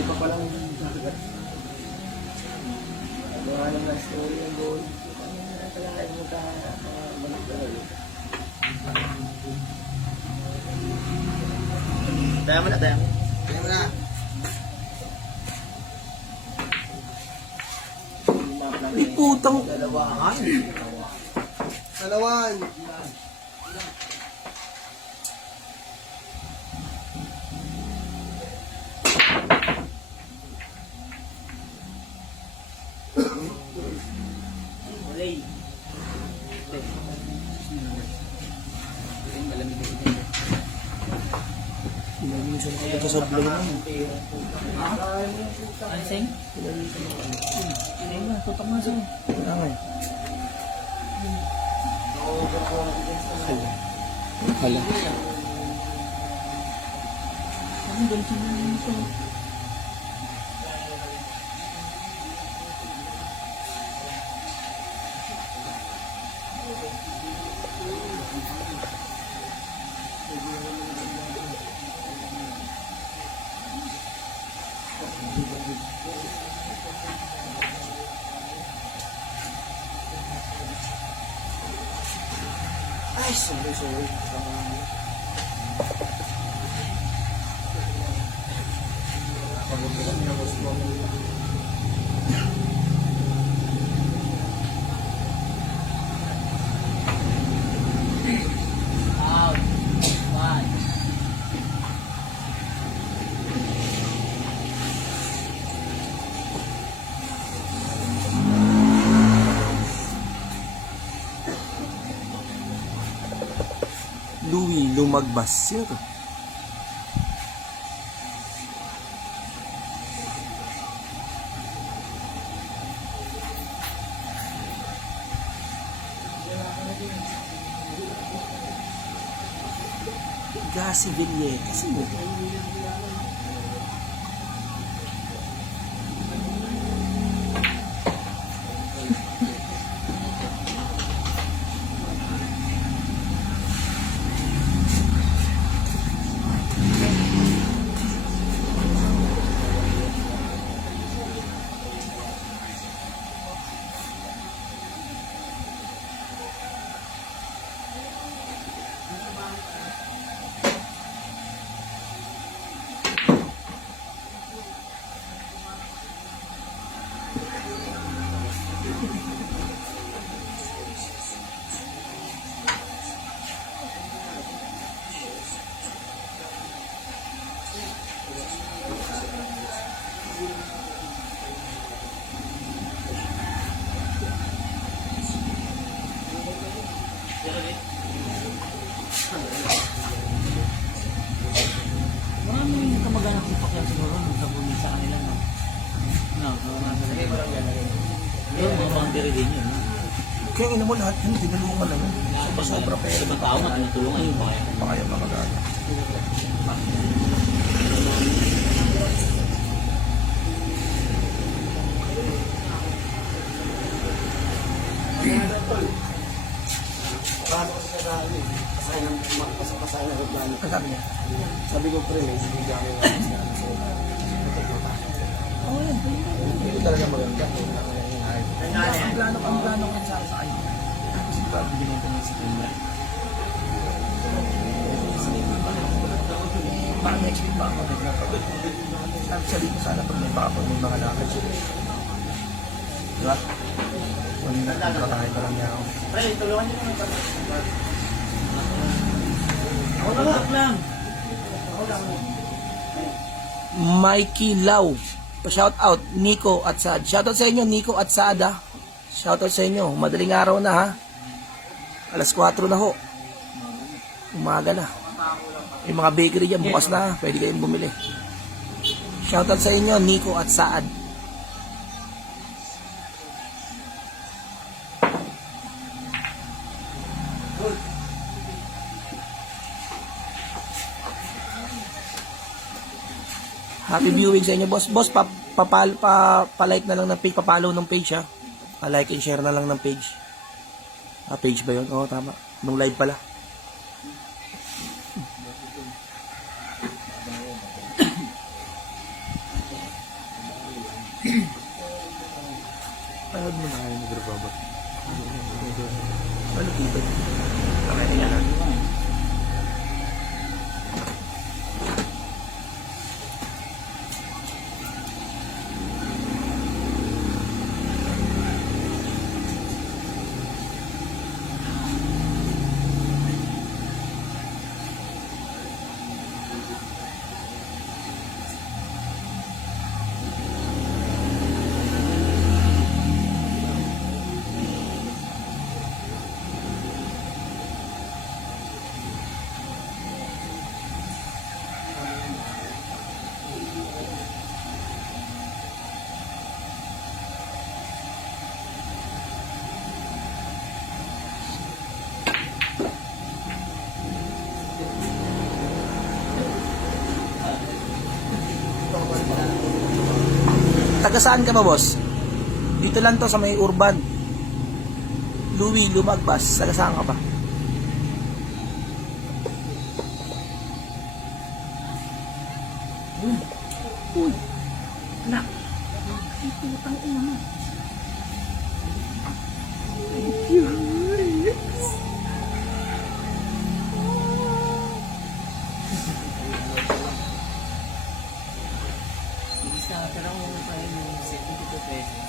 pa palang nakagat. Gawa naman ang story ng goal. Kailangan mo ka balik talaga. Tayo mo na, tayo. Tayo mo na. Ay, putang. Dalawan. Ulay. Malamig na siya. Pinamisan ko ito sa blue na. Ano sa'yo? Ayun na, tutok na sa'yo. Wala nga eh. Hala. Ang galit siya na ito. Ay, sorry. Out. One. Louie Lumagbas. Sino to? Gasi Villeta. Sino to? Maraming kamag-anak ng Pacquiao siguro nagkabuli sa kanila, no? No, mga yun, mga boundary din yun, no? Kaya ina mo lahat yun, tinulungan na yun. Sobra pera. Sa ibang tao nga, tinutulungan yung Pacquiao. Baka yung makagana. Paano kasi sa ano eh. Pasay ng aeroplano. Ang sabi niya. Sabi ko pre, may hindi kami Hindi talaga maganda. Ang plano ko sa akin. Kasi ba, bigyan ko ng sikula. Baka next week ba ako nagkakabit? Actually, sana pag may baka may mga lakad siya. Diba? Kung nakakain pa lang niya ako. Pre, tulungan niyo naman kami. Tutok lang. Mikey Lau. Pa-shout out, Nico at Saad. Shout out sa inyo, Nico at Saad ha. Shout out sa inyo. Madaling araw na ha. Alas 4 na ho. Umaga na. Yung mga bakery dyan, bukas na ha. Pwede kayong bumili. Shout out sa inyo, Nico at Saad. Happy viewing sa inyo, boss. Boss, pa-like na lang ng page, pa-follow ng page ha. Pa-like and share na lang ng page. Ah, page ba yun? Oo, tama. Nung live pala. Pahod mo na kayo nag-robot. Ano tibay? Kamay niya na. Taga saan ka ba, boss? Dito lang to sa may urban. Louie, Lumagpas. Taga saan ka ba? Uy. Anak. Ay, putang ina mo. Isa, pero kung kayo yung 72 pesos.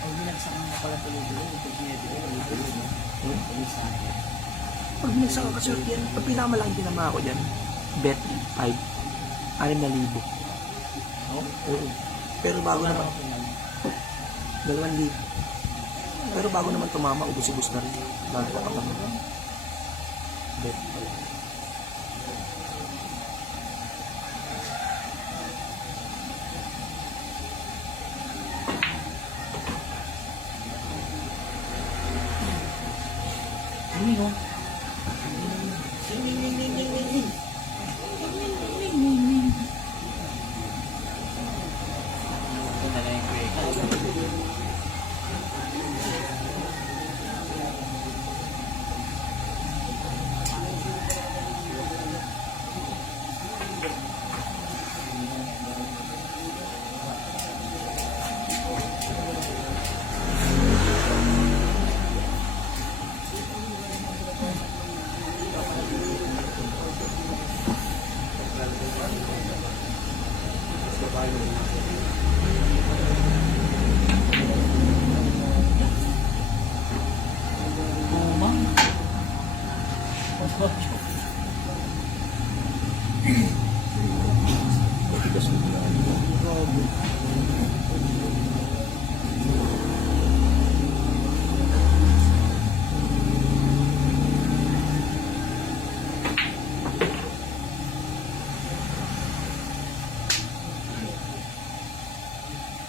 Pag binagsak ang pala tuloy-tuloy, pag binibigay, tuloy-tuloy, no? Tuloy sa akin. Pag binagsak ka kasi yan, pag pinakamalaki tinama ako dyan, bet 5. 6,000. Oo. Pero bago naman, 2,000. Pero bago naman tumama, ubus-ubus na rin. Bago pa kapag bet. Ano yun? Ito na lang yung break. Tumang.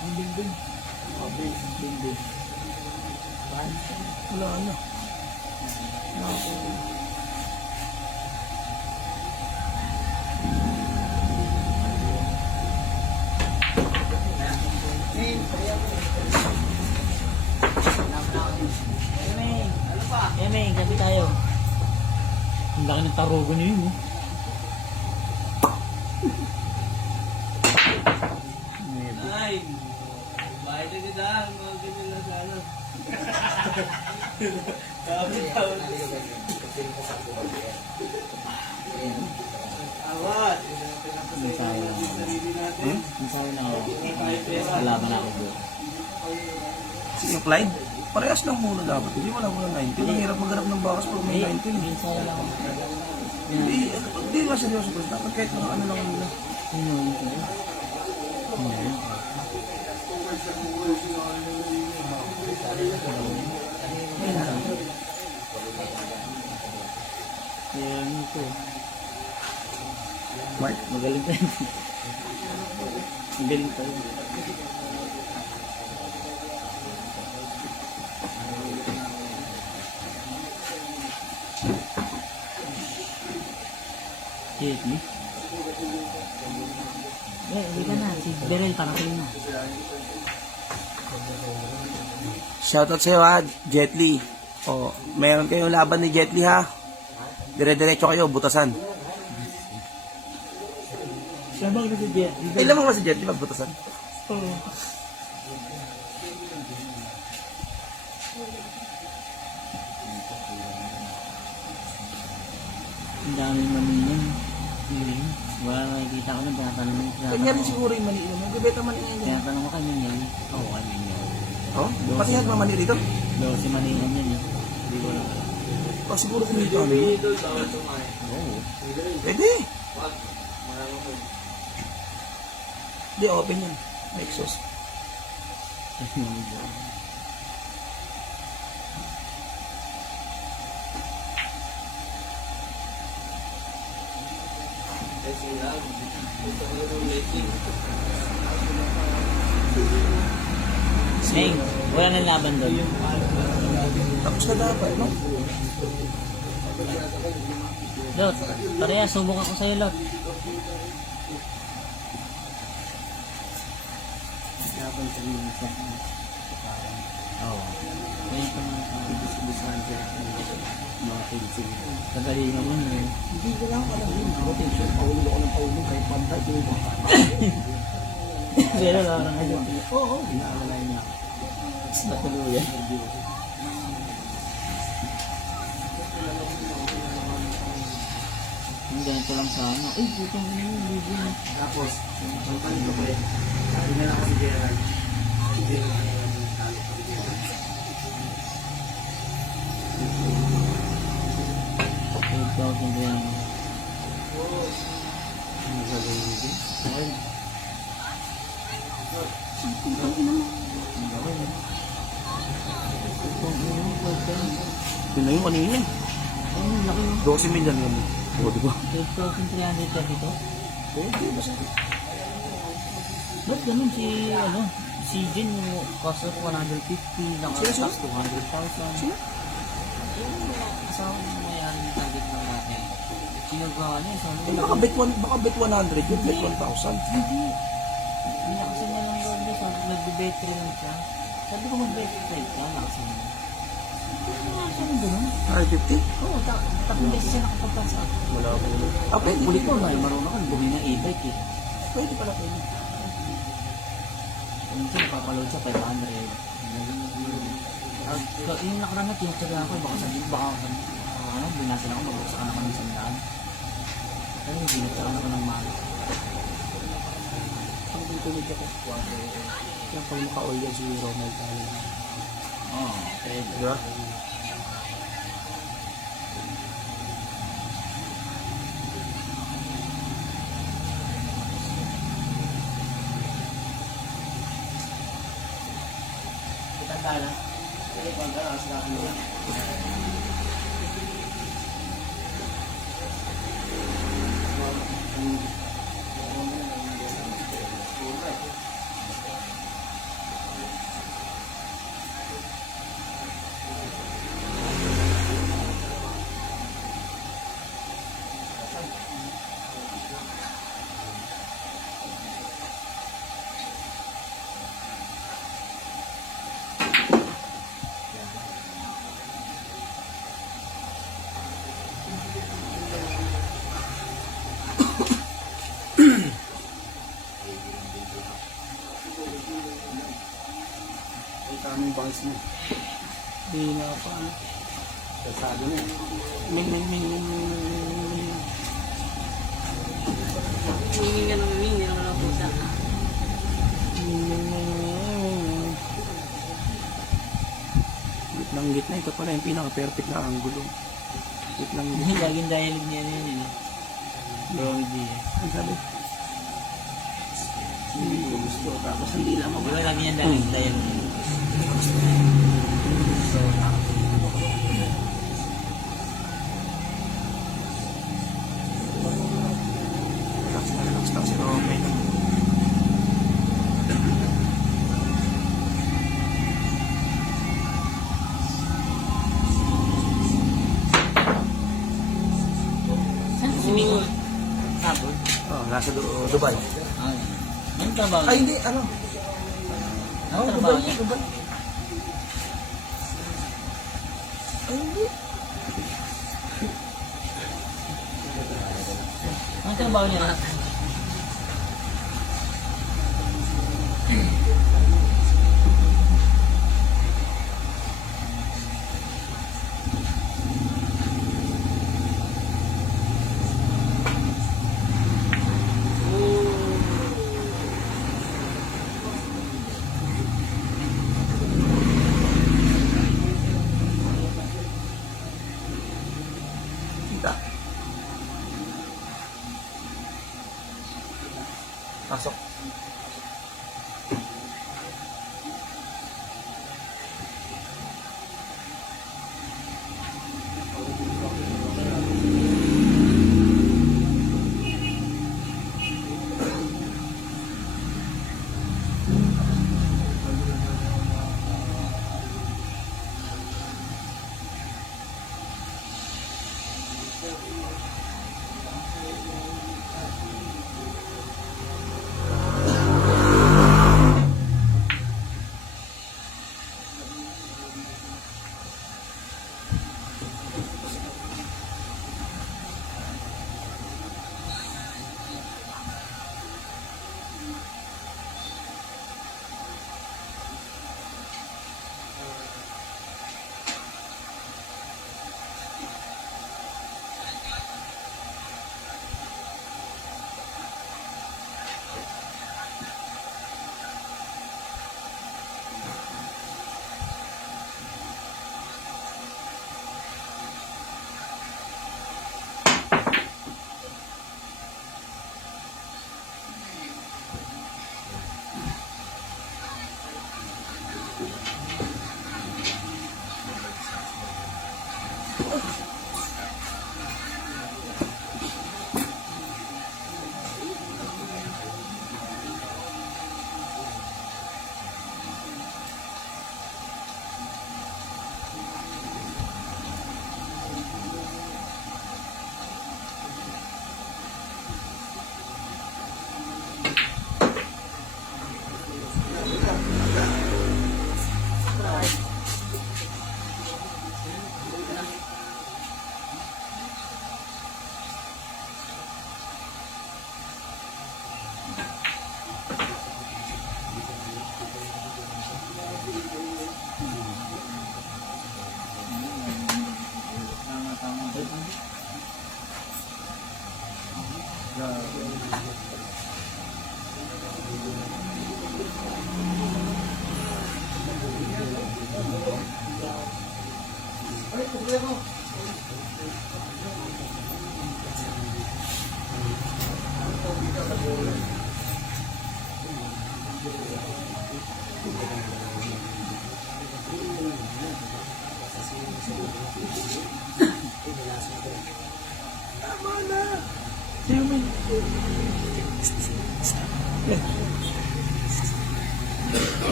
Ang bing-bing. Bing-bing. Wala na. Emeng, gabi tayo. Ang laki ng tarugo niyo yun, Ay! Bahay na kita, mga ganyan lang sa ano. Awat! Minsayo lang ako. Minsayo lang ako. Laban ako bro. Sige, Clyde. Parehas lang muna dapat. Hindi wala muna 19. Ang hirap maghanap ng bakas pag may 19. Minsayo lang ako. Hindi ka seryoso bro. Dapat kahit mga ano lang muna. Yan ito. Mark? Magaling tayo. Magaling tayo. Hit me. Hindi ka na. Si Beryl, parating na. Shoutout sa'yo ha, Jet Li. O, meron kayong laban ni Jet Li ha. Dire-diretso kayo, butasan. Siya bang si Jet? Ilan mo ba si Jet Li pag butasan? Ang daming maninan. Wala nakikita ko na tinatanong mo. Kanya rin siguro yung mani. Magbibeta mani ngayon. Tinatanong ko kay Minyan. Oo, kay Minyan. Oh? Pati yan mamani rito? Daw si Maninan yan eh. Hindi ko lang. Oh, siguro kumita ano yun. Oo. Pwede. Hindi, open yan. May exhaust. Meng, wala nang laban doon. Tapos na dapat, no? Lot, pareha, subok ako sa'yo, Lot. Laban sa minsan. Oo. Ngayon pa mga ibis-ibisan siya. Mga pinsin. Kadali naman eh. Hindi ko lang alam yun. Ako tension, paulo ako ng paulo. Kahit pantay, hindi ko Pero lang kayo. Oo, inaalala niya. Natuluyan. Yung ganito lang sana. Ay, putang ina yung video na. Tapos, ang panin ko eh. Sabi na lang ako si Gerald. Si Gerald. 8,000 ba yan? Ano sa gawin? Okay. Yun na yung kanina. Ay, laki yun. 12 million yun. O, di ba? 8,300 ito. Pwede, basta. Ba't ganun si, ano, si Jin yung cost of 150, naka-tax 200,000. Sino? Asawa mo may-ari ng target ng natin. Sinagawa niya, sabi Eh, ko, baka bet 100 yun, bet 1,000. hindi. Nakasin na lang doon niya, sabi nagbe-bet lang siya. Sabi ko mag-bet trade ka, nakasin na. Ano nga siya nung ganun? 150? Oo, tatlong beses siya nakapagpa sa akin. Wala po. Ah, pwede. Huli ko na, marunong ka, bumi ng e-bike eh. Pwede pala, pwede. Minsan, papaload siya 500. Yung nakaraan na tinatsaga ako, baka sabihin, ano, binasin ako, magbuksakan ako ng sandaan. Pero binatsakan ako ng mahal. Ang tutuloy ako. Yung pag naka-all yan si Ronald tayo. Oo, pwede. Di ba? Tanda na. Pwede ko ang gano'n, sila ko lang. Ay, kaming bangs mo. Hindi na pa. Sabi mo. May. Hingin ka ng hingin, naman ang pusa. Gitna. Ito pala yung pinaka-perfect na angulo. Gitnang gitna. Laging dialogue niya yun yun eh. Bro, hindi eh. Ang sabi? Hindi ko gusto. Tapos hindi lang Di ba lagi niya dialogue? Relax lang si Romel. Saan si Miko? Tapos? Oh, nasa Dubai. Ah, yan. Anong trabaho? Ay, hindi, ano? Anong Oh, trabaho? Dubai, Dubai. Ay, hindi. Anong trabaho niya? Kita. Pasok.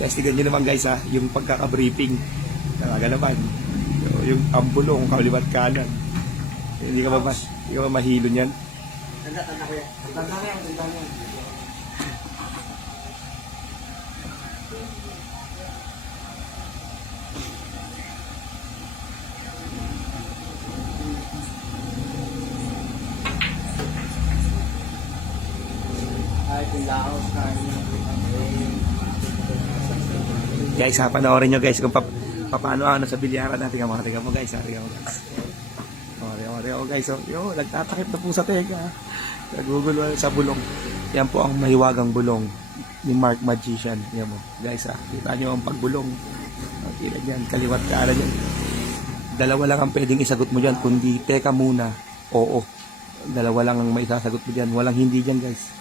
Guys, tignan nyo naman guys ha, yung pagkaka-briefing. Talaga naman. Yung ambulong, kaliwat kanan. Hindi ka ba mahilo niyan? Tanda ko yan. Tanda ko yan. Guys ha, panoorin nyo guys kung paano ano sa bilyaran natin. Tingnan mo guys ha, tingnan mo guys. O guys, nagtatakip na po sa tega. Nagugulo sa bulong. Yan po ang mahiwagang bulong ni Mark Magician. Yan mo guys ha, kita nyo ang pagbulong. Kita dyan, kaliwat kanan yan. Dalawa lang ang pwedeng isagot mo dyan, kundi teka muna, oo. Dalawa lang ang may isasagot mo dyan, walang hindi dyan guys.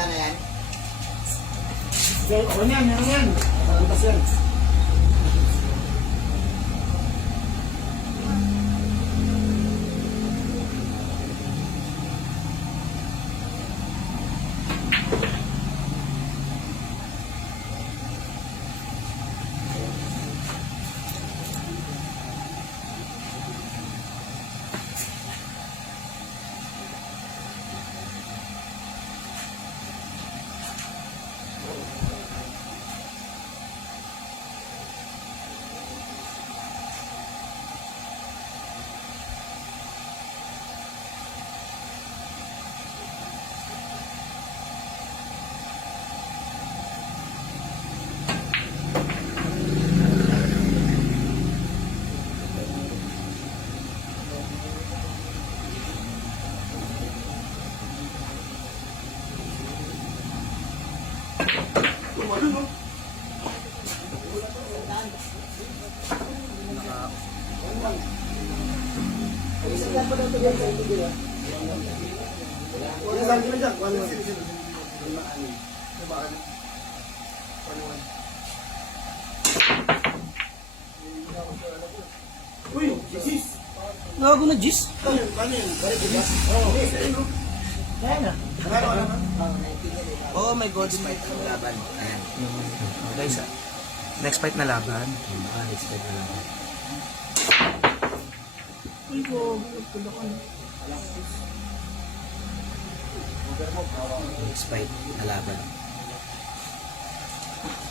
Tanda na yan. Okay, okay yan, meron yan. Makantas yan. Uy, Jesus! Gago na, Jis. Paano yun? Balik ba? Ayan na. Ano? Oh my God, fight na laban. Ayan. Oh, guys, next fight na laban. Next fight na lang. Uy, gago. Nagtulakan. Next fight na laban.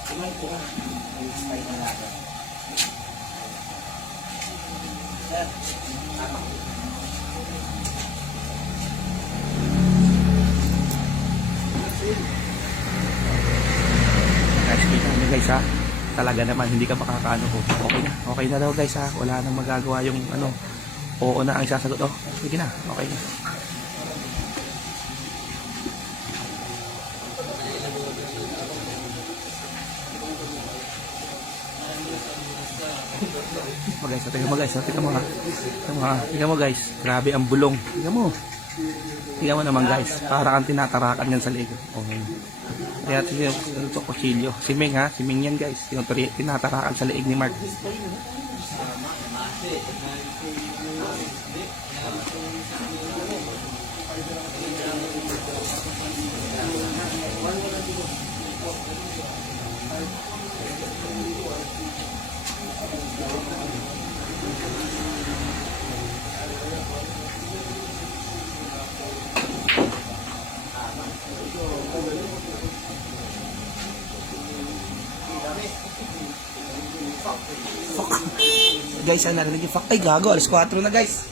Next fight na laban. Guys, kita nyo guys ha. Talaga naman, hindi ka makakaano ko. Okay na daw guys ha. Wala nang magagawa yung ano. Oo na ang sasagot. Oh, sige na. Okay na. Guys, tingnan mo guys, tingnan mo ha. Tingnan mo guys, grabe ang bulong. Tingnan mo naman guys, para kang tinatarakan yan sa leg. Okay. Kaya ito kuchilyo. Si Ming ha, si Ming yan guys. Tinatarakan sa leeg ni Mark. Fuck. Guys, narinig yung fuck. Ay, gago. Alas 4 na, guys.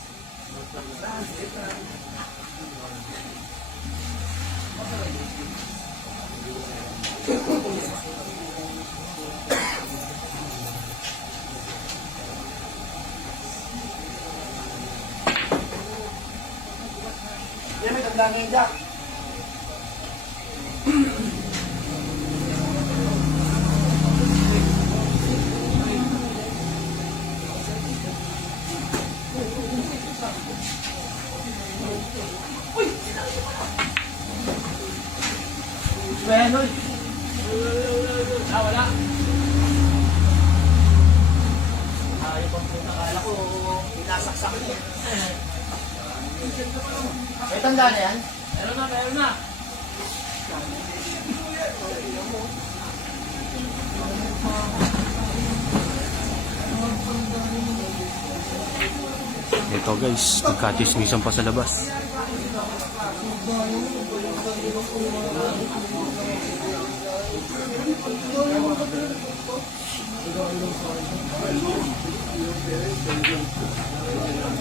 Yan, may tanda ngayon dyan. Bueno, Wala. yung pagpunta kala ko, pinasaksak niya. May tanda na yan? Meron na. Ito guys, nagkachismisan pa sa labas.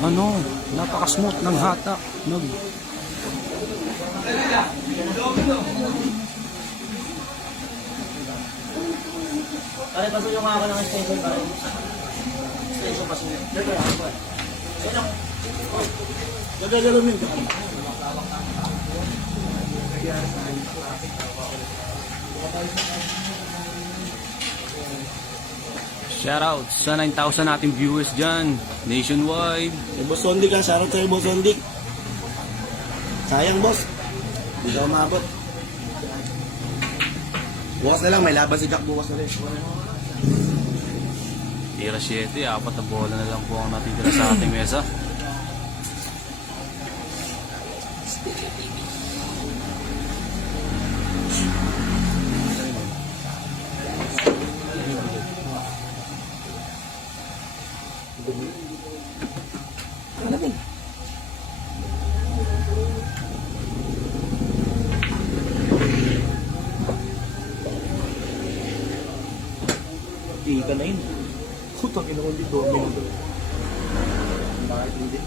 Ano, napaka-smooth ng hatak. Pare, pasuyo nga ako ng extension pare. Extension pasuyo. Nagagalamin ka. Shoutout sa 9,000 nating viewers dyan, nationwide. Boss Ondik ka, shoutout sa'yo Boss Ondik. Sayang boss, hindi ka umabot. Bukas na lang, may laban si Jack bukas na rin. Tira 7, 4 na bola na lang po ang natitira sa ating mesa. Ika na yun. Putang ina ko hindi domino. Bakit hindi?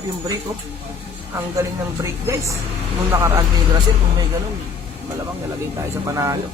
Yung break, oh. Ang galing ng break, guys. Nung nakaraan kay Grasil, kung may ganun, malamang nalagay tayo sa panalo.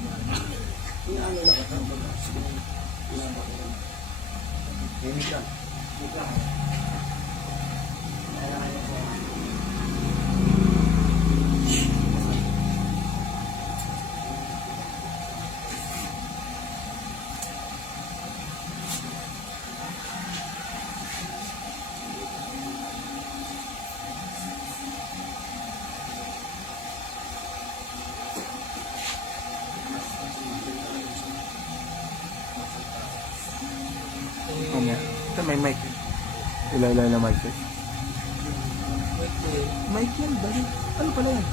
Ano? Ito may mic. Ilay na mic. Mic yan, bali. Ano pala yan?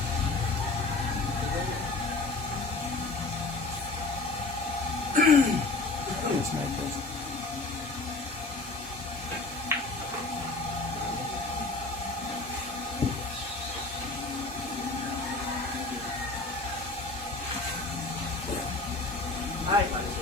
Sniper. Ay, tama.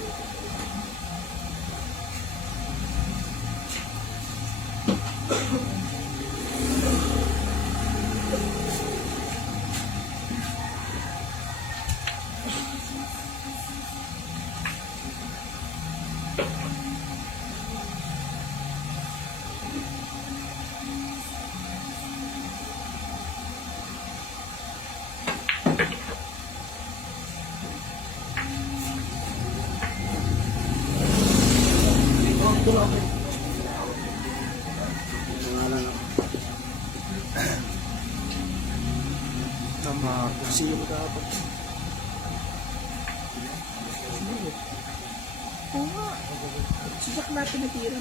Siyo mo dapat. Oo nga. Siyak natin natira.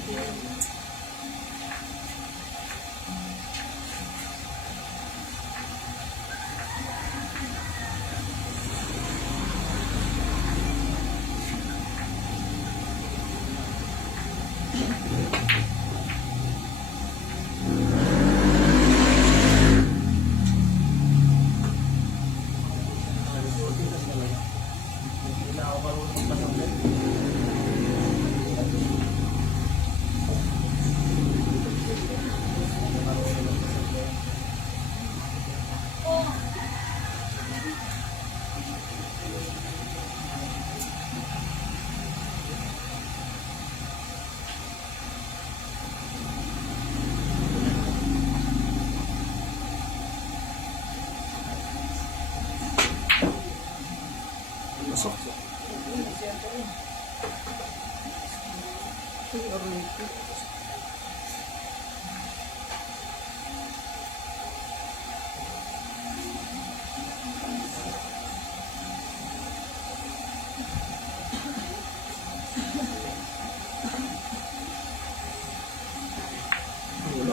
Pasok.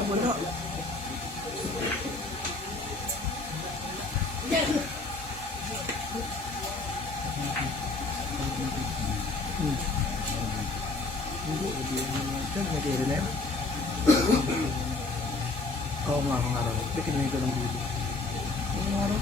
Wala. Oo nga, mga araw. Pikinuhin ko ng video. Mga araw.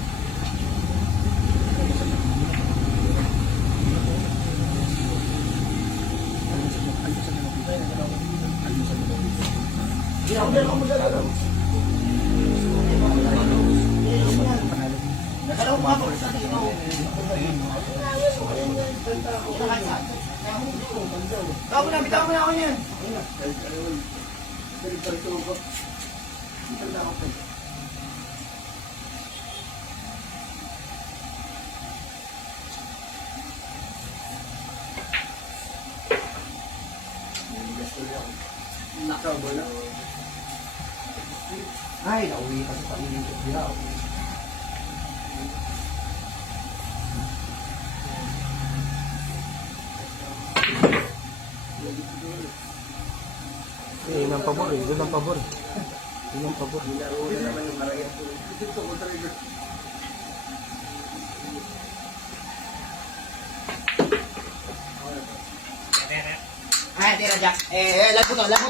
Ay, nauwi ka sa pamilya ko. Diyaw. Yun ang pabor eh. Yun ang pabor. Yun ang pabor. Ay, tira Jack. Lag mo to. Kalag.